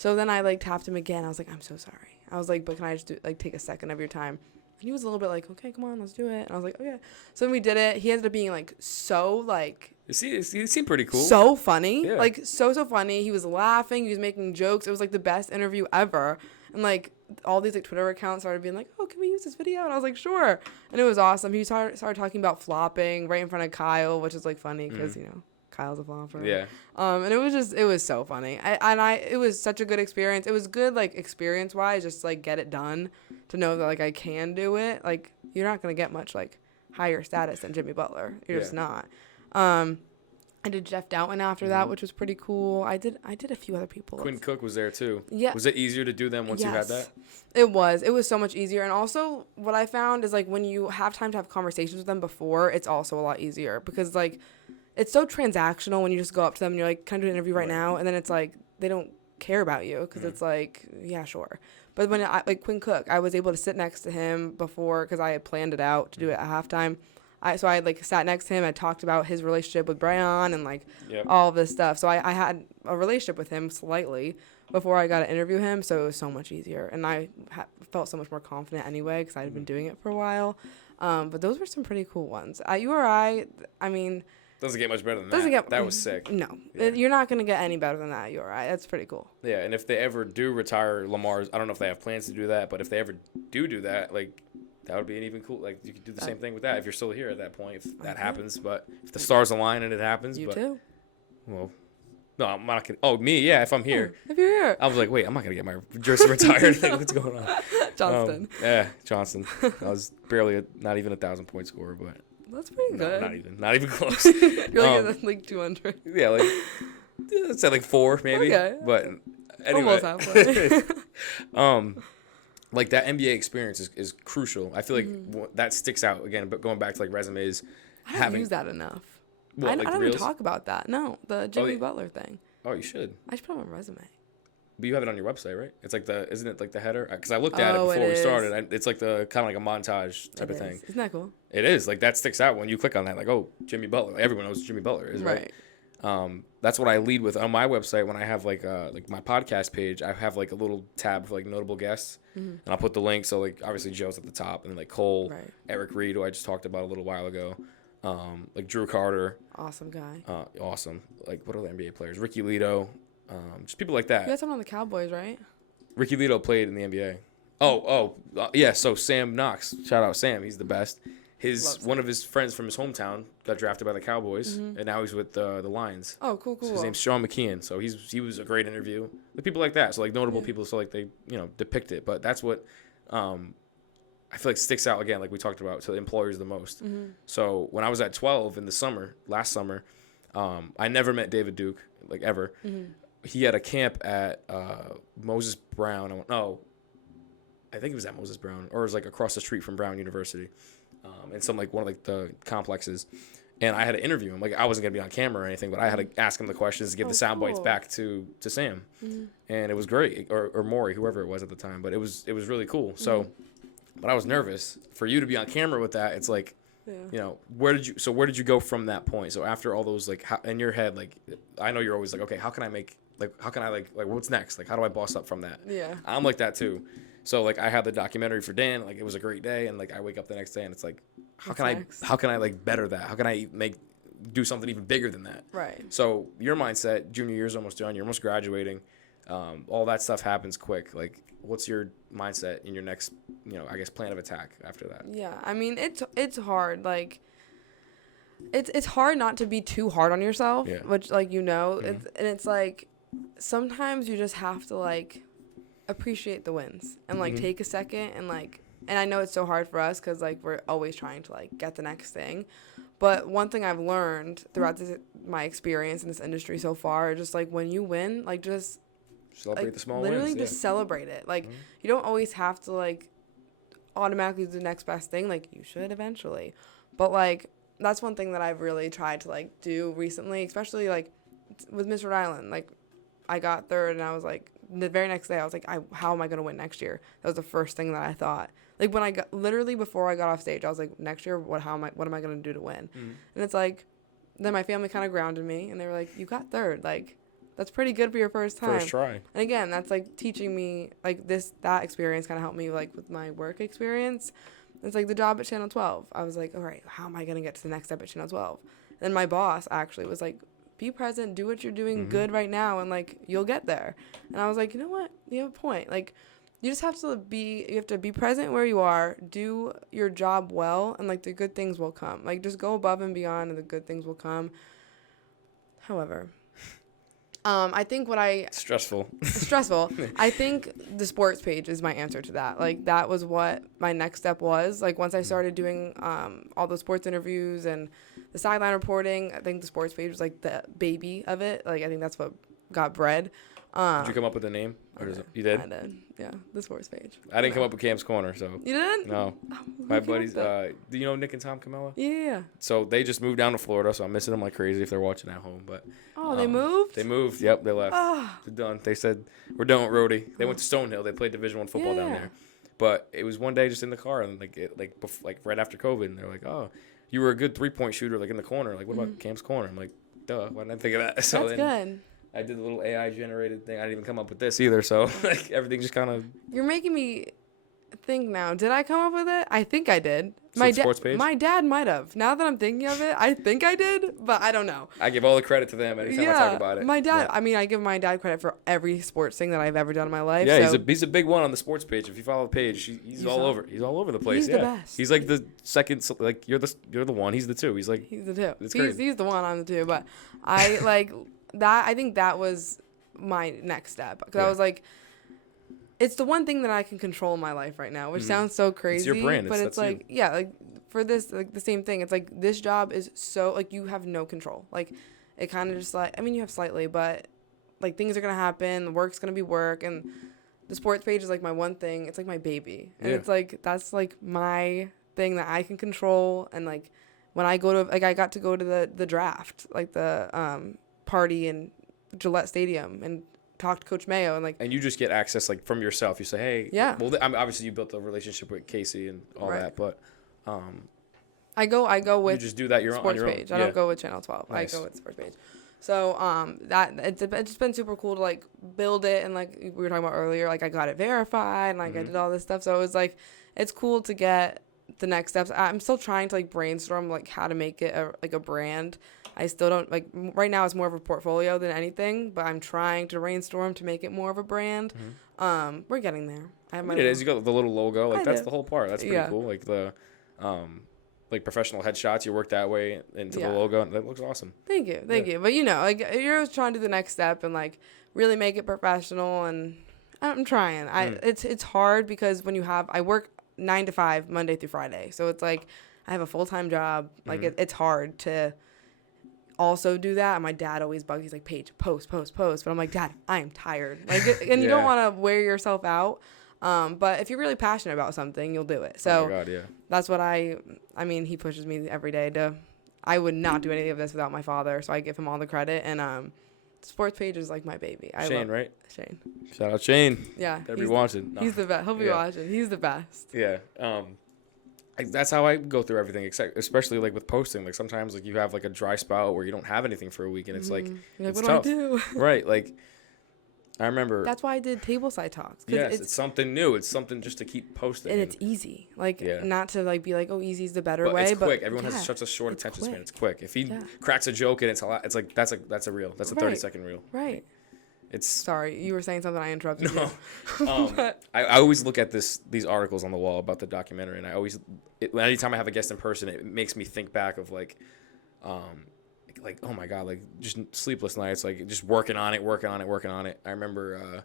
So then I, like, tapped him again. I was like, I'm so sorry. I was like, but can I just, take a second of your time? And he was a little bit like, okay, come on, let's do it. And I was like, okay. So then we did it. He ended up being, like, so, like... He seemed pretty cool. So funny. Yeah. Like, so funny. He was laughing. He was making jokes. It was, like, the best interview ever. And, like, all these, like, Twitter accounts started being like, oh, can we use this video? And I was like, sure. And it was awesome. He started talking about flopping right in front of Kyle, which is, like, funny because, Kyle's a flopper. Yeah. And it was so funny. It was such a good experience. It was good, like, experience-wise, just, like, get it done to know that, like, I can do it. Like, you're not going to get much, like, higher status than Jimmy Butler. You're just not. I did Jeff Doughton after that, which was pretty cool. I did a few other people. Quinn Cook was there too. Yeah. Was it easier to do them once you had that? It was. It was so much easier. And also what I found is, like, when you have time to have conversations with them before, it's also a lot easier because, like, it's so transactional when you just go up to them and you're like, can I do an interview right now? And then it's like they don't care about you because it's like, yeah, sure. But when like Quinn Cook, I was able to sit next to him before because I had planned it out to do it at halftime. So I like sat next to him. I talked about his relationship with Brian and like all of this stuff. So I had a relationship with him slightly before I got to interview him. So it was so much easier. And I felt so much more confident anyway because I had been doing it for a while. But those were some pretty cool ones. At URI, I mean... Doesn't get much better than that. That was sick. No. Yeah. You're not going to get any better than that at URI. That's pretty cool. Yeah, and if they ever do retire Lamar's... I don't know if they have plans to do that, but if they ever do that, like... That would be an even cool, like, you could do the same thing with that if you're still here at that point, if that happens. But if the stars align and it happens. You too. Well, no, I'm not going to. Oh, me, yeah, if I'm here. If you're here. I was like, wait, I'm not going to get my jersey retired. Like, what's going on? Johnston. Johnston. I was barely, not even 1,000-point scorer, but. That's pretty good. Not even close. You're like, like 200. Yeah, like, let's say like 4 maybe. Okay. But anyway. Almost halfway. Like that NBA experience is crucial. I feel like that sticks out again. But going back to like resumes, I don't use that enough. I don't even talk about that. No, the Jimmy Butler thing. Oh, you should. I should put it on my resume. But you have it on your website, right? It's like isn't it like the header? Because I looked at it before we started. It's like the kind of like a montage type of thing. Isn't that cool? It is. Like that sticks out when you click on that. Like, oh, Jimmy Butler. Like, everyone knows Jimmy Butler is, right? That's what I lead with on my website when I have like my podcast page. I have like a little tab for like notable guests, and I'll put the link. So like obviously Joe's at the top, and like Cole, Eric Reed, who I just talked about a little while ago, like Drew Carter, awesome guy, awesome. Like what other NBA players? Ricky Lito, just people like that. You had someone on the Cowboys, right? Ricky Lito played in the NBA. Yeah. So Sam Knox, shout out Sam, he's the best. One of his friends from his hometown got drafted by the Cowboys, and now he's with the Lions. Oh, cool. So his name's Sean McKeon. So he was a great interview. The people like that. So like notable people, so like they depict it. But that's what I feel like sticks out again, like we talked about, to the employers the most. So when I was at 12 in the last summer, I never met David Duke, like ever. He had a camp at Moses Brown. I think it was at Moses Brown, or it was like across the street from Brown University. In some like one of like the complexes, and I had to interview him. Like I wasn't gonna be on camera or anything, but I had to ask him the questions to give the sound bites back to Sam, and it was great, or Maury, whoever it was at the time. But it was really cool. So, but I was nervous for you to be on camera with that. It's like, where did you go from that point? So after all those like in your head, like I know you're always like, okay, how can I what's next? Like how do I boss up from that? Yeah, I'm like that too. So like I had the documentary for Dan, like it was a great day, and like I wake up the next day and it's like, how can I like better that? How can I do something even bigger than that? Right. So your mindset, junior year's almost done, you're almost graduating, all that stuff happens quick. Like what's your mindset in your next, I guess plan of attack after that? Yeah, I mean it's hard. Like it's hard not to be too hard on yourself, which like and it's like sometimes you just have to like appreciate the wins and like take a second and like, and I know it's so hard for us because like we're always trying to like get the next thing, but one thing I've learned throughout my experience in this industry so far, just like when you win, like just celebrate the small literally wins. Just celebrate it. Like you don't always have to like automatically do the next best thing. Like you should eventually, but like that's one thing that I've really tried to like do recently, especially like with Miss Rhode Island. Like I got third and I was like, the very next day I was like, how am I going to win next year? That was the first thing that I thought. Like when literally before I got off stage, I was like, next year, what am I going to do to win? And it's like, then my family kind of grounded me and they were like, you got third. Like that's pretty good for your first time. First try. And again, that's like teaching me like that experience kind of helped me like with my work experience. It's like the job at Channel 12. I was like, all right, how am I going to get to the next step at Channel 12? And my boss actually was like, be present, do what you're doing good right now, and like you'll get there. And I was like, you know what? You have a point. Like you just have to be present where you are, do your job well, and like the good things will come. Like just go above and beyond and the good things will come. However, I think Stressful. stressful. I think the Sports Page is my answer to that. Like, that was what my next step was. Like, once I started doing all the sports interviews and the sideline reporting, I think the Sports Page was like the baby of it. Like, I think that's what got bred. Did you come up with the name? You did? I did. Yeah, the Sports Page. I didn't come up with Cam's Corner, so. You didn't? No. My buddies, do you know Nick and Tom Camella? Yeah. So they just moved down to Florida, so I'm missing them like crazy if they're watching at home. But They moved? They moved. Yep, they left. They're done. They said, we're done with Rhody. They went to Stonehill. They played Division I football down there. But it was one day just in the car, and like right after COVID, and they're like, oh, you were a good 3-point shooter like in the corner. Like, what about Cam's Corner? I'm like, duh, why didn't I think of that? So That's good. I did the little AI generated thing. I didn't even come up with this either. So like everything just kind of. You're making me think now. Did I come up with it? I think I did. Sports Page? My dad might have. Now that I'm thinking of it, I think I did, but I don't know. I give all the credit to them anytime I talk about it. My dad. Yeah. I mean, I give my dad credit for every sports thing that I've ever done in my life. Yeah, so. he's a big one on the Sports Page. If you follow Paige, he's all over. He's all over the place. He's the best. He's like the second. Like you're the one. He's the two. He's like He's the two. It's crazy. He's the one. I'm the two. But I like that. I think that was my next step because I was like, it's the one thing that I can control in my life right now, which sounds so crazy. It's your brand. But it's like, yeah, like for this, like the same thing. It's like this job is so like you have no control. Like it kind of just like, I mean, you have slightly, but like things are gonna happen. Work's gonna be work, and the Sports Page is like my one thing. It's like my baby, and it's like that's like my thing that I can control. And like when I go to I got to go to the draft, like the party in Gillette Stadium, and talk to Coach Mayo, and like. And you just get access like from yourself. You say, hey. Yeah. Well, I mean, obviously you built a relationship with Casey and all that, but. I go with. You just do that Sports on your own. Page. I don't go with Channel 12. Nice. I go with Sports Page. So that it's just been super cool to like build it, and like we were talking about earlier, like I got it verified, and like I did all this stuff. So it was like it's cool to get the next steps. I'm still trying to like brainstorm like how to make it a brand. I still don't like right now it's more of a portfolio than anything, but I'm trying to brainstorm to make it more of a brand. We're getting there. It is. You got the little logo. Like that's do. the whole part. That's pretty cool. Like the like professional headshots, you work that way into the logo, and that looks awesome. Thank you. But you know, like you're always trying to do the next step and like really make it professional, and I'm trying. It's hard because when I work 9 to 5 Monday through Friday, so it's like I have a full-time job. Like it's hard to also do that. And my dad always bugs. He's like, Paige, post. But I'm like, Dad, I am tired. Like, and you don't want to wear yourself out. But if you're really passionate about something, you'll do it. So oh my God, yeah. That's what I mean, he pushes me every day I would not do any of this without my father. So I give him all the credit. And Sports Page is like my baby. Shane, right? Shane. Shout out Shane. Yeah. Gotta be watching. No. He's the best. He'll be watching. He's the best. Yeah. That's how I go through everything, especially like with posting. Like sometimes like you have like a dry spell where you don't have anything for a week, and it's like, it's what tough. do I do? Right. Like I remember. That's why I did Tableside Talks. Yes, it's something new. It's something just to keep posting. And it's easy. Like not to like be like, oh, easy's the better but way. It's quick. But everyone has such a short attention span. It's quick. If he Yeah. cracks a joke and it's a lot, it's like that's a reel. That's a 30-second reel. Right. It's sorry, you were saying something. I interrupted no. you. I always look at these articles on the wall about the documentary, and anytime I have a guest in person, it makes me think back of like oh my God, like just sleepless nights, like just working on it. I remember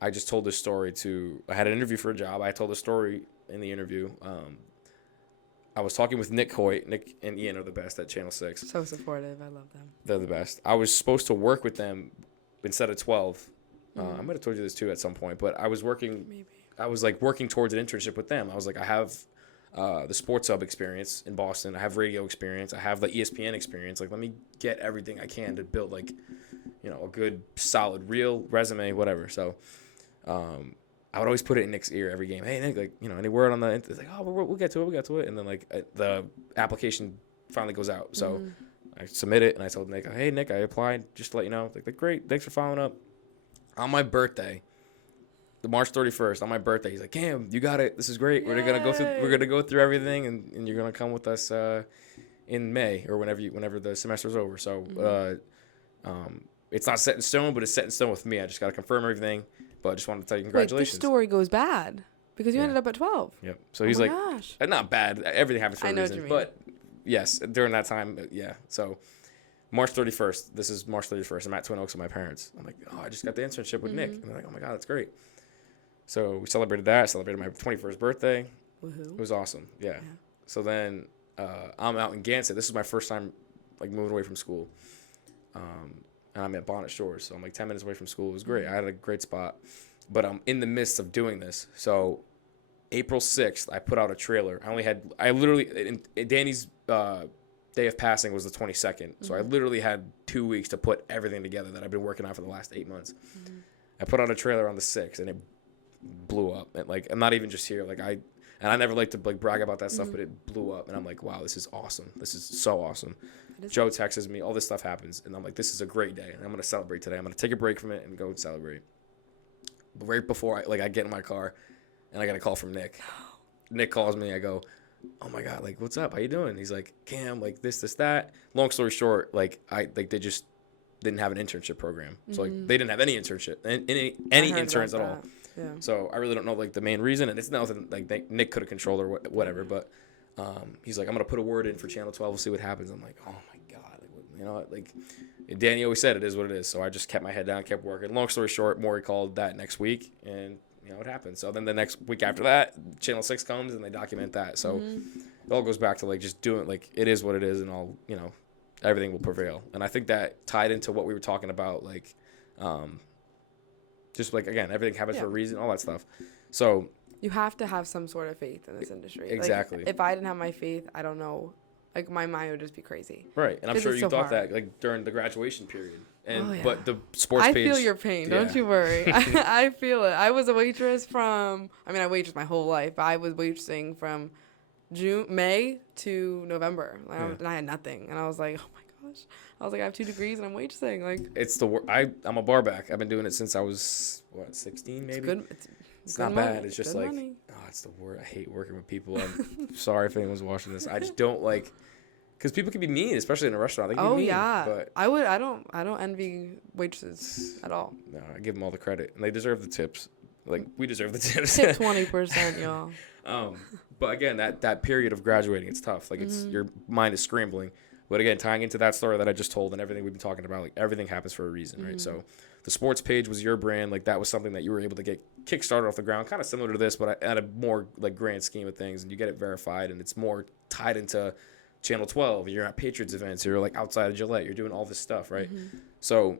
I just told this story I had an interview for a job. I told the story in the interview. I was talking with Nick Hoyt. Nick and Ian are the best at Channel 6. So supportive. I love them. They're the best. I was supposed to work with them instead of 12. I might have told you this too at some point, but I was working. Maybe. I was like working towards an internship with them. I was like, I have the Sports Hub experience in Boston. I have radio experience. I have the ESPN experience. Like, let me get everything I can to build like, a good, solid, real resume, whatever. So, I would always put it in Nick's ear every game. Hey, Nick, like, any word on the? It's like, oh, we'll get to it. And then like the application finally goes out. So I submit it, and I told Nick, hey, Nick, I applied. Just to let you know. Like, great, thanks for following up. On my birthday, the March 31st, on my birthday, he's like, Cam, you got it. This is great. Yay. We're gonna go through everything, and you're gonna come with us in May or whenever the semester's over. So it's not set in stone, but it's set in stone with me. I just gotta confirm everything. But I just wanted to tell you congratulations. Wait, this story goes bad because you ended up at 12. Yep. So he's like, gosh. Not bad. Everything happens for a reason. What you mean. But yes, during that time, yeah. So March 31st. This is March 31st. I'm at Twin Oaks with my parents. I'm like, oh, I just got the internship with Nick. And they're like, oh my God, that's great. So we celebrated that. I celebrated my 21st birthday. Woohoo. It was awesome. Yeah. So then I'm out in Gansett. This is my first time like moving away from school. And I'm at Bonnet Shores. So I'm like 10 minutes away from school. It was great. I had a great spot. But I'm in the midst of doing this. So April 6th, I put out a trailer. I literally, Danny's day of passing was the 22nd. So I literally had 2 weeks to put everything together that I've been working on for the last 8 months. I put out a trailer on the 6th, and it blew up. And like, I'm not even just here. Like I never like to like brag about that stuff, but it blew up. And I'm like, wow, this is awesome. This is so awesome. Joe texts me, all this stuff happens. And I'm like, this is a great day. And I'm going to celebrate today. I'm going to take a break from it and go celebrate. But right before I get in my car, and I got a call from Nick. Nick calls me. I go, oh my God, like, what's up? How you doing? He's like, Cam, like this, that. Long story short, they just didn't have an internship program. So like they didn't have any internship, any interns at all. Yeah. So I really don't know like the main reason, and it's nothing like Nick could have controlled or whatever. But he's like, I'm gonna put a word in for Channel 12. We'll see what happens. I'm like, oh my God, like, you know, like Danny always said, it is what it is. So I just kept my head down, kept working. Long story short, Maury called that next week, and you know, it happened. So then the next week after that, Channel 6 comes and they document that. So it all goes back to like just doing like it is what it is, and all, you know, everything will prevail. And I think that tied into what we were talking about, like just like, again, everything happens for a reason, all that stuff. So you have to have some sort of faith in this industry. Exactly. Like, if I didn't have my faith, I don't know. Like, my mind would just be crazy. Right. And I'm sure you thought that like during the graduation period. And but the Sports Page, I feel your pain. Don't you worry. I feel it. I was a waitress I waitressed my whole life, but I was waitressing from May to November. And I had nothing. And I was like, oh my gosh. I was like, I have 2 degrees and I'm waitressing. Like, it's I'm a bar back. I've been doing it since I was 16 maybe. It's good. It's not money. bad. It's just good like money. It's the word. I hate working with people. I'm sorry if anyone's watching this. I just don't like, because people can be mean, especially in a restaurant. They can be mean, but I don't envy waitresses at all. No, I give them all the credit, and they deserve the tips. Like, we deserve the tips. Tip 20%, y'all. But again, that period of graduating, it's tough. Like, it's your mind is scrambling. But again, tying into that story that I just told and everything we've been talking about, like, everything happens for a reason, right? So the Sports Page was your brand. Like, that was something that you were able to get kickstarted off the ground, kind of similar to this, but at a more like grand scheme of things. And you get it verified, and it's more tied into Channel 12. You're at Patriots events. You're like outside of Gillette. You're doing all this stuff, right? So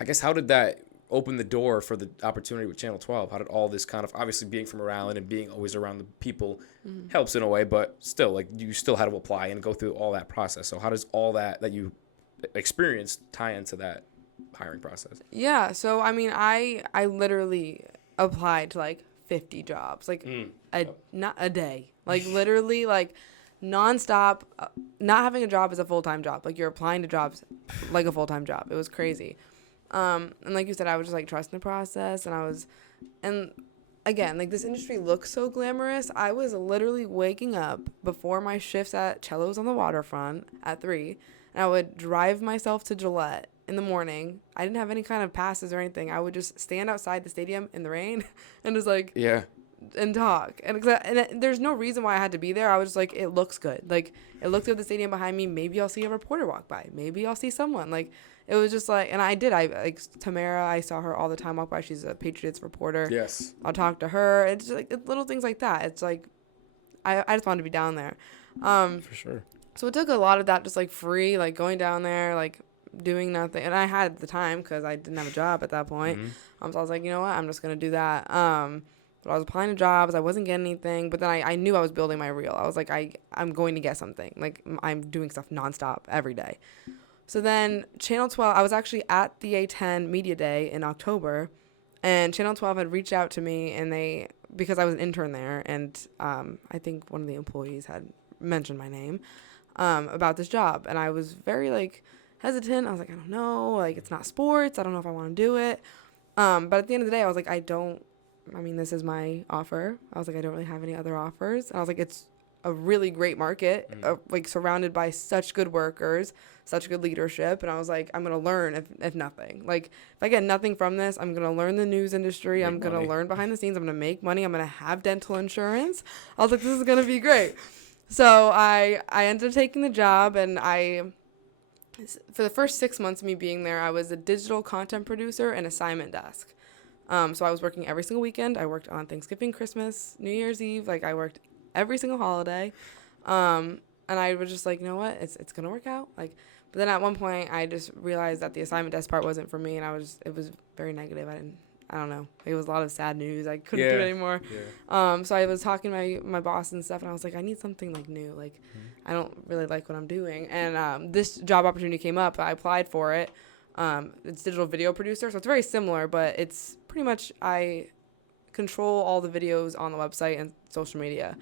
I guess how did that open the door for the opportunity with Channel 12? How did all this kind of, obviously being from Rhode Island and being always around the people helps in a way, but still, like, you still had to apply and go through all that process. So how does all that you experienced tie into that hiring process? Yeah, so I mean, I literally applied to like 50 jobs, like not a day, like literally like nonstop. Not having a job is a full-time job. Like, you're applying to jobs like a full-time job. It was crazy. And like you said, I was just like trusting the process, and again, like, this industry looks so glamorous. I was literally waking up before my shifts at Cello's on the waterfront at 3, and I would drive myself to Gillette in the morning. I didn't have any kind of passes or anything. I would just stand outside the stadium in the rain and just like and talk. And there's no reason why I had to be there. I was just like, it looks good. Like, it looked good, the stadium behind me. Maybe I'll see a reporter walk by. Maybe I'll see someone. Like, it was just like, and I did. I like Tamara. I saw her all the time walk by. She's a Patriots reporter. Yes. I'll talk to her. It's just like little things like that. It's like, I just wanted to be down there. For sure. So it took a lot of that, just like free, like going down there, like doing nothing. And I had the time because I didn't have a job at that point. So I was like, you know what? I'm just going to do that. But I was applying to jobs. I wasn't getting anything. But then I knew I was building my reel. I was like, I'm going to get something. Like, I'm doing stuff nonstop every day. So then Channel 12, I was actually at the A10 Media Day in October. And Channel 12 had reached out to me, and because I was an intern there. And I think one of the employees had mentioned my name about this job. And I was very, like, hesitant. I was like, I don't know. Like, it's not sports. I don't know if I want to do it. But at the end of the day, I was like, this is my offer. I was like, I don't really have any other offers. And I was like, it's a really great market, like, surrounded by such good workers, such good leadership. And I was like, I'm going to learn if nothing. Like, if I get nothing from this, I'm going to learn the news industry. I'm going to learn behind the scenes. I'm going to make money. I'm going to have dental insurance. I was like, this is going to be great. So I ended up taking the job, and for the first 6 months of me being there, I was a digital content producer and assignment desk. So I was working every single weekend. I worked on Thanksgiving, Christmas, New Year's Eve. Like, I worked every single holiday. And I was just like, you know what? It's going to work out. Like, but then at one point, I just realized that the assignment desk part wasn't for me, and it was very negative. I don't know. It was a lot of sad news. I couldn't do it anymore. Yeah. So I was talking to my boss and stuff, and I was like, I need something, like, new. Like, I don't really like what I'm doing. And this job opportunity came up. I applied for it. It's digital video producer, so it's very similar, but it's pretty much I control all the videos on the website and social media.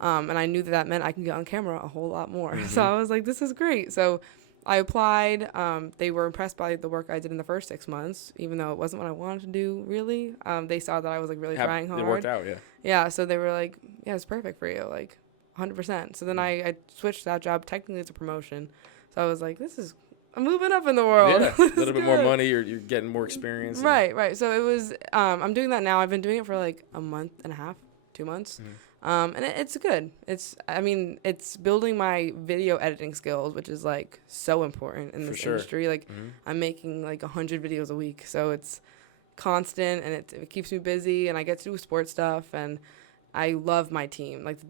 And I knew that meant I can get on camera a whole lot more. So I was like, this is great. So I applied. They were impressed by the work I did in the first 6 months, even though it wasn't what I wanted to do, really. They saw that I was, like, really trying hard. It worked out, yeah. Yeah, so they were like, yeah, it's perfect for you, like, 100%. So then I switched that job. Technically, it's a promotion. So I was like, I'm moving up in the world. Yeah, a little bit more money. You're getting more experience. Right. So it was, I'm doing that now. I've been doing it for, like, a month and a half, 2 months. And it's good. It's building my video editing skills, which is, like, so important in this industry. Like, I'm making, like, 100 videos a week. So it's constant, and it keeps me busy, and I get to do sports stuff, and I love my team. Like, the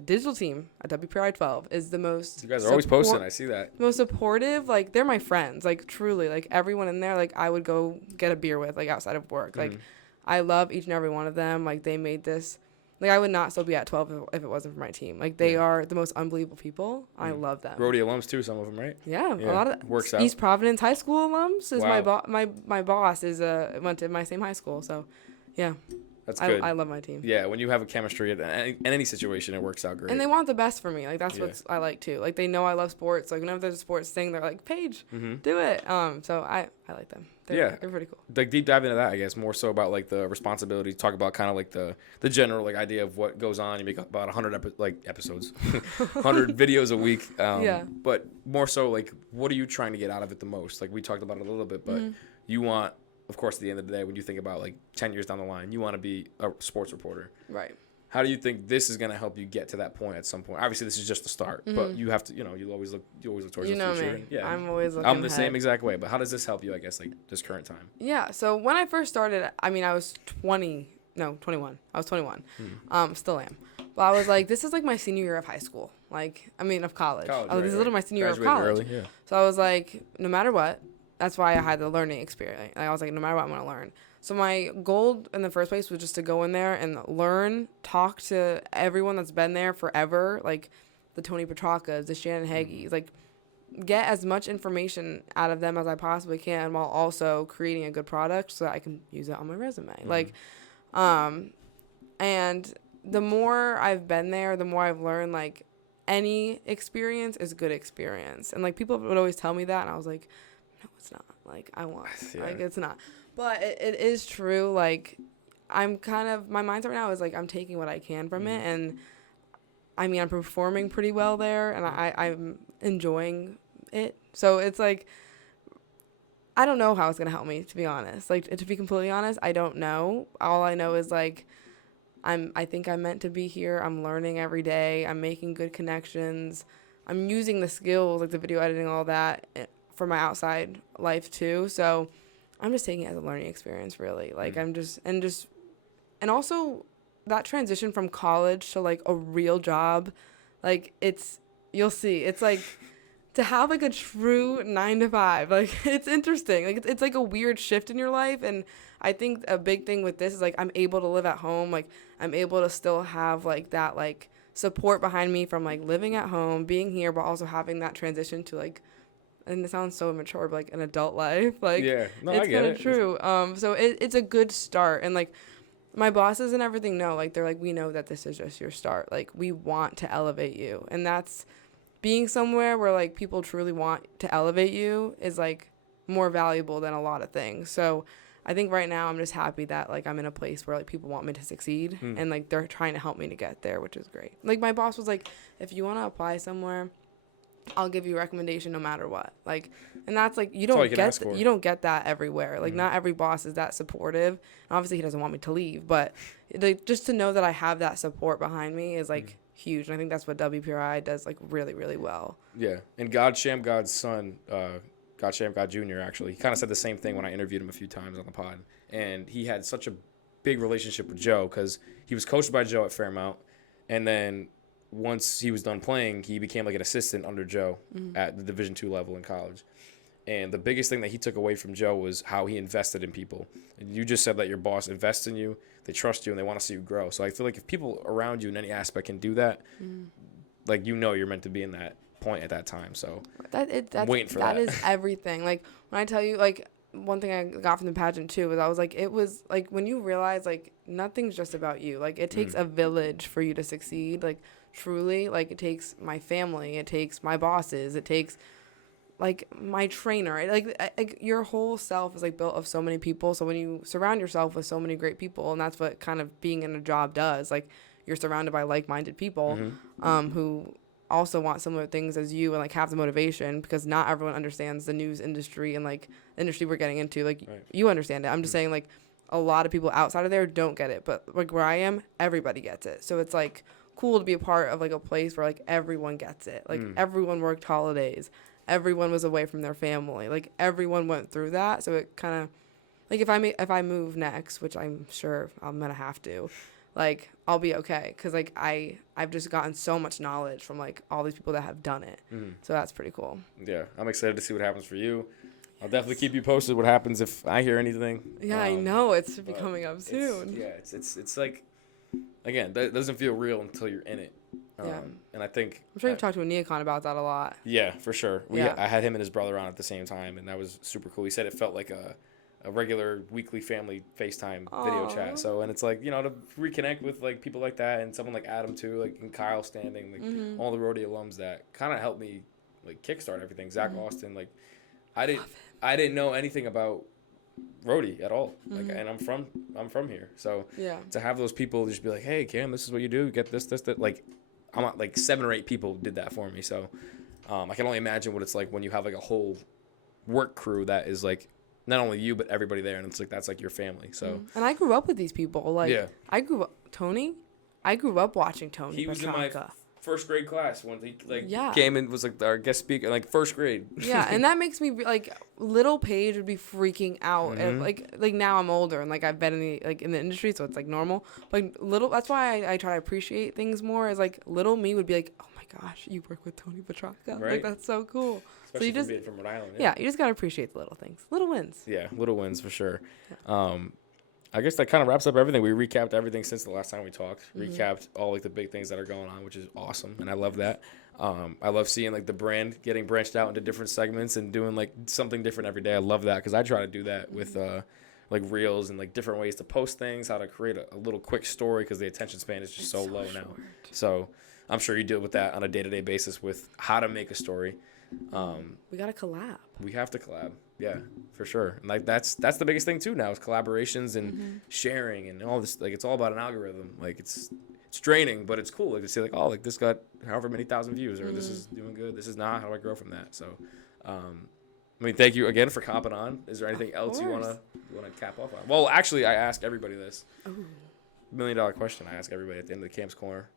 digital team at WPRI 12 is the most. You guys are always posting. I see that. Most supportive. Like, they're my friends. Like, truly. Like, everyone in there, like, I would go get a beer with, like, outside of work. Like, I love each and every one of them. Like, they made this. Like, I would not still be at 12 if it wasn't for my team. Like, they are the most unbelievable people. I love them. Rhody alums, too, some of them, right? Yeah. A lot of works out. East Providence High School alums is my boss is went to my same high school. So, yeah. That's good. I love my team. Yeah, when you have a chemistry in any situation, it works out great. And they want the best for me. Like, that's what I like, too. Like, they know I love sports. Like, whenever there's a sports thing, they're like, Paige, do it. So I like them. They're pretty cool. Like, deep dive into that, I guess, more so about, like, the responsibility. Talk about kind of, like, the general, like, idea of what goes on. You make about 100 episodes, 100 videos a week. But more so, like, what are you trying to get out of it the most? Like, we talked about it a little bit, but you want, of course, at the end of the day, when you think about, like, 10 years down the line, you want to be a sports reporter. Right. How do you think this is going to help you get to that point at some point? Obviously, this is just the start, but you have to, you always look towards the future. You know me. Yeah. I'm always looking I'm the ahead. Same exact way, but how does this help you, I guess, like, this current time? Yeah, so when I first started, I was 21. I was 21. Still am. But I was like, this is, like, my senior year of high school. Like, of college. This is literally my senior year of college. Early, yeah. So I was like, no matter what, that's why I had the learning experience. Like, I was like, no matter what, I'm going to learn. So my goal in the first place was just to go in there and learn, talk to everyone that's been there forever, like the Tony Petrarcas, the Shannon Haggies, like, get as much information out of them as I possibly can while also creating a good product so that I can use it on my resume. Like, and the more I've been there, the more I've learned, like, any experience is good experience. And, like, people would always tell me that, and I was like, no, it's not. Like, like, it's not. But it is true. Like, I'm kind of, my mindset right now is, like, I'm taking what I can from it. And, I'm performing pretty well there, and I'm enjoying it. So it's, like, I don't know how it's going to help me, to be honest. Like, to be completely honest, I don't know. All I know is, like, I think I'm meant to be here. I'm learning every day. I'm making good connections. I'm using the skills, like the video editing, all that, for my outside life too. So I'm just taking it as a learning experience, really. Like, I'm just, and also that transition from college to, like, a real job, like, you'll see, it's like to have, like, a true 9 to 5, like, it's interesting. Like, it's like a weird shift in your life. And I think a big thing with this is, like, I'm able to live at home. Like, I'm able to still have, like, that, like, support behind me from, like, living at home, being here, but also having that transition to, like, and it sounds so immature, but, like, an adult life. Like, yeah, no, it's I get kind of true. So it's a good start. And, like, my bosses and everything know, like, they're like, we know that this is just your start. Like, we want to elevate you. And that's being somewhere where, like, people truly want to elevate you is, like, more valuable than a lot of things. So I think right now I'm just happy that, like, I'm in a place where, like, people want me to succeed and, like, they're trying to help me to get there, which is great. Like, my boss was like, if you want to apply somewhere, I'll give you a recommendation no matter what. Like, and that's, like, you don't get that everywhere. Like, not every boss is that supportive. And obviously he doesn't want me to leave, but, like, just to know that I have that support behind me is, like, huge. And I think that's what WPRI does like really, really well. Yeah, and God Shamgod's son, God Shamgod Jr. actually, he kind of said the same thing when I interviewed him a few times on the pod, and he had such a big relationship with Joe because he was coached by Joe at Fairmount, and then once he was done playing, he became like an assistant under Joe at the Division II level in college. And the biggest thing that he took away from Joe was how he invested in people. And you just said that your boss invests in you, they trust you, and they want to see you grow. So I feel like if people around you in any aspect can do that, like you're meant to be in that point at that time. So I'm waiting for that. That is everything. Like when I tell you, like one thing I got from the pageant too was I was like, it was like when you realize like nothing's just about you. Like it takes a village for you to succeed. Like truly, like it takes my family, it takes my bosses, it takes like my trainer, like your whole self is like built of so many people. So when you surround yourself with so many great people, and that's what kind of being in a job does, like you're surrounded by like-minded people who also want similar things as you and like have the motivation, because not everyone understands the news industry and like the industry we're getting into. Like you understand it. I'm just saying like a lot of people outside of there don't get it, but like where I am, everybody gets it. So it's like cool to be a part of like a place where like everyone gets it. Like everyone worked holidays. Everyone was away from their family. Like everyone went through that. So it kind of like if I move next, which I'm sure I'm going to have to, like I'll be okay. Cause like I've just gotten so much knowledge from like all these people that have done it. So that's pretty cool. Yeah. I'm excited to see what happens for you. I'll definitely keep you posted what happens if I hear anything. Yeah, I know. It should be coming up soon. It's like, again, that doesn't feel real until you're in it. And I think I'm sure you've talked to a neocon about that a lot. Yeah, for sure. I had him and his brother on at the same time, and that was super cool. He said it felt like a regular weekly family FaceTime video chat. So, and it's like, to reconnect with like people like that, and someone like Adam too, like and Kyle Standing, like all the Rhody alums that kind of helped me like kickstart everything. Zach Austin, like I didn't know anything about Rhody at all. Like, and I'm from here, so to have those people just be like, hey Cam, this is what you do, get this that, like I'm not, like 7 or 8 people did that for me. So I can only imagine what it's like when you have like a whole work crew that is like not only you but everybody there, and it's like that's like your family. So and I grew up with these people. Like I grew up watching Tony. He was Petrarca. in my first grade class when he came and was like our guest speaker, like first grade. Yeah, and that makes me like little Paige would be freaking out. And, like now I'm older and like I've been in the industry, so it's like normal. Like that's why I try to appreciate things more. Is like little me would be like, oh my gosh, you work with Tony Petrarca. Right. Like that's so cool. Especially so you just being from Rhode Island. Yeah, you just gotta appreciate the little things, little wins. Yeah, little wins for sure. Yeah. I guess that kind of wraps up everything. We recapped everything since the last time we talked. Recapped all like the big things that are going on, which is awesome, and I love that. I love seeing like the brand getting branched out into different segments and doing like something different every day. I love that because I try to do that with like reels and like different ways to post things, how to create a little quick story because the attention span is just so low now. So I'm sure you deal with that on a day-to-day basis with how to make a story. We gotta collab. We have to collab. Yeah, for sure. And like that's the biggest thing too now is collaborations and sharing and all this. Like it's all about an algorithm. Like it's draining, but it's cool. Like to see like, oh, like this got however many thousand views, or this is doing good. This is not. How do I grow from that? So, I mean, thank you again for copping on. Is there anything else you wanna cap off on? Well, actually, I ask everybody this. $1 million question. I ask everybody at the end of the Cam's Corner.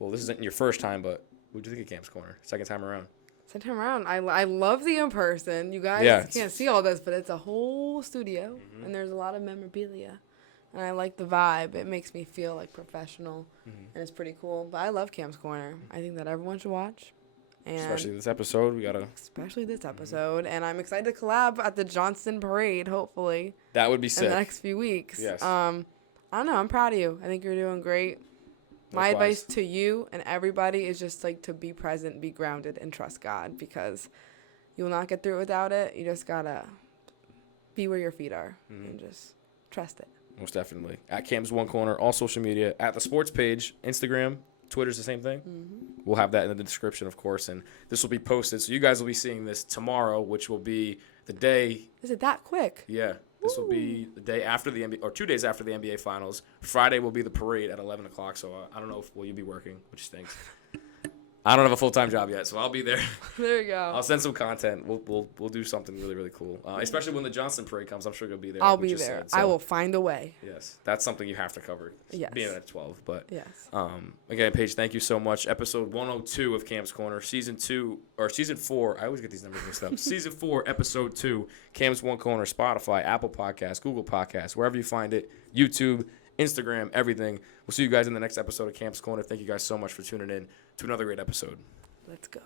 Well, this isn't your first time, but what do you think of Cam's Corner? Second time around. Second time around. I love the in-person. You guys can't see all this, but it's a whole studio, and there's a lot of memorabilia. And I like the vibe. It makes me feel like professional, and it's pretty cool. But I love Cam's Corner. I think that everyone should watch. And especially this episode. Especially this episode. And I'm excited to collab at the Johnston Parade, hopefully. That would be sick. In the next few weeks. Yes. I don't know. I'm proud of you. I think you're doing great. My advice to you and everybody is just like to be present, be grounded, and trust God, because you will not get through it without it. You just gotta be where your feet are and just trust it. Most definitely. At Cam's One Corner, all social media, at the Sports Page, Instagram, Twitter's the same thing. We'll have that in the description, of course, and this will be posted. So you guys will be seeing this tomorrow, which will be the day. Is it that quick? Yeah. This will be the day after the NBA, or 2 days after the NBA Finals. Friday will be the parade at 11 o'clock, so I don't know if will you be working, which stinks. I don't have a full-time job yet, so I'll be there. There you go. I'll send some content. We'll do something really, really cool. Especially when the Johnson Parade comes, I'm sure you'll be there. I'll be there. I will find a way. Yes, that's something you have to cover. Yes. Being at 12, but yes. Again, Paige, thank you so much. Episode 102 of Cam's Corner, season 4. I always get these numbers mixed up. Season 4, episode 2. Cam's One Corner, Spotify, Apple Podcasts, Google Podcasts, wherever you find it, YouTube, Instagram, everything. We'll see you guys in the next episode of Cam's Corner. Thank you guys so much for tuning in to another great episode. Let's go.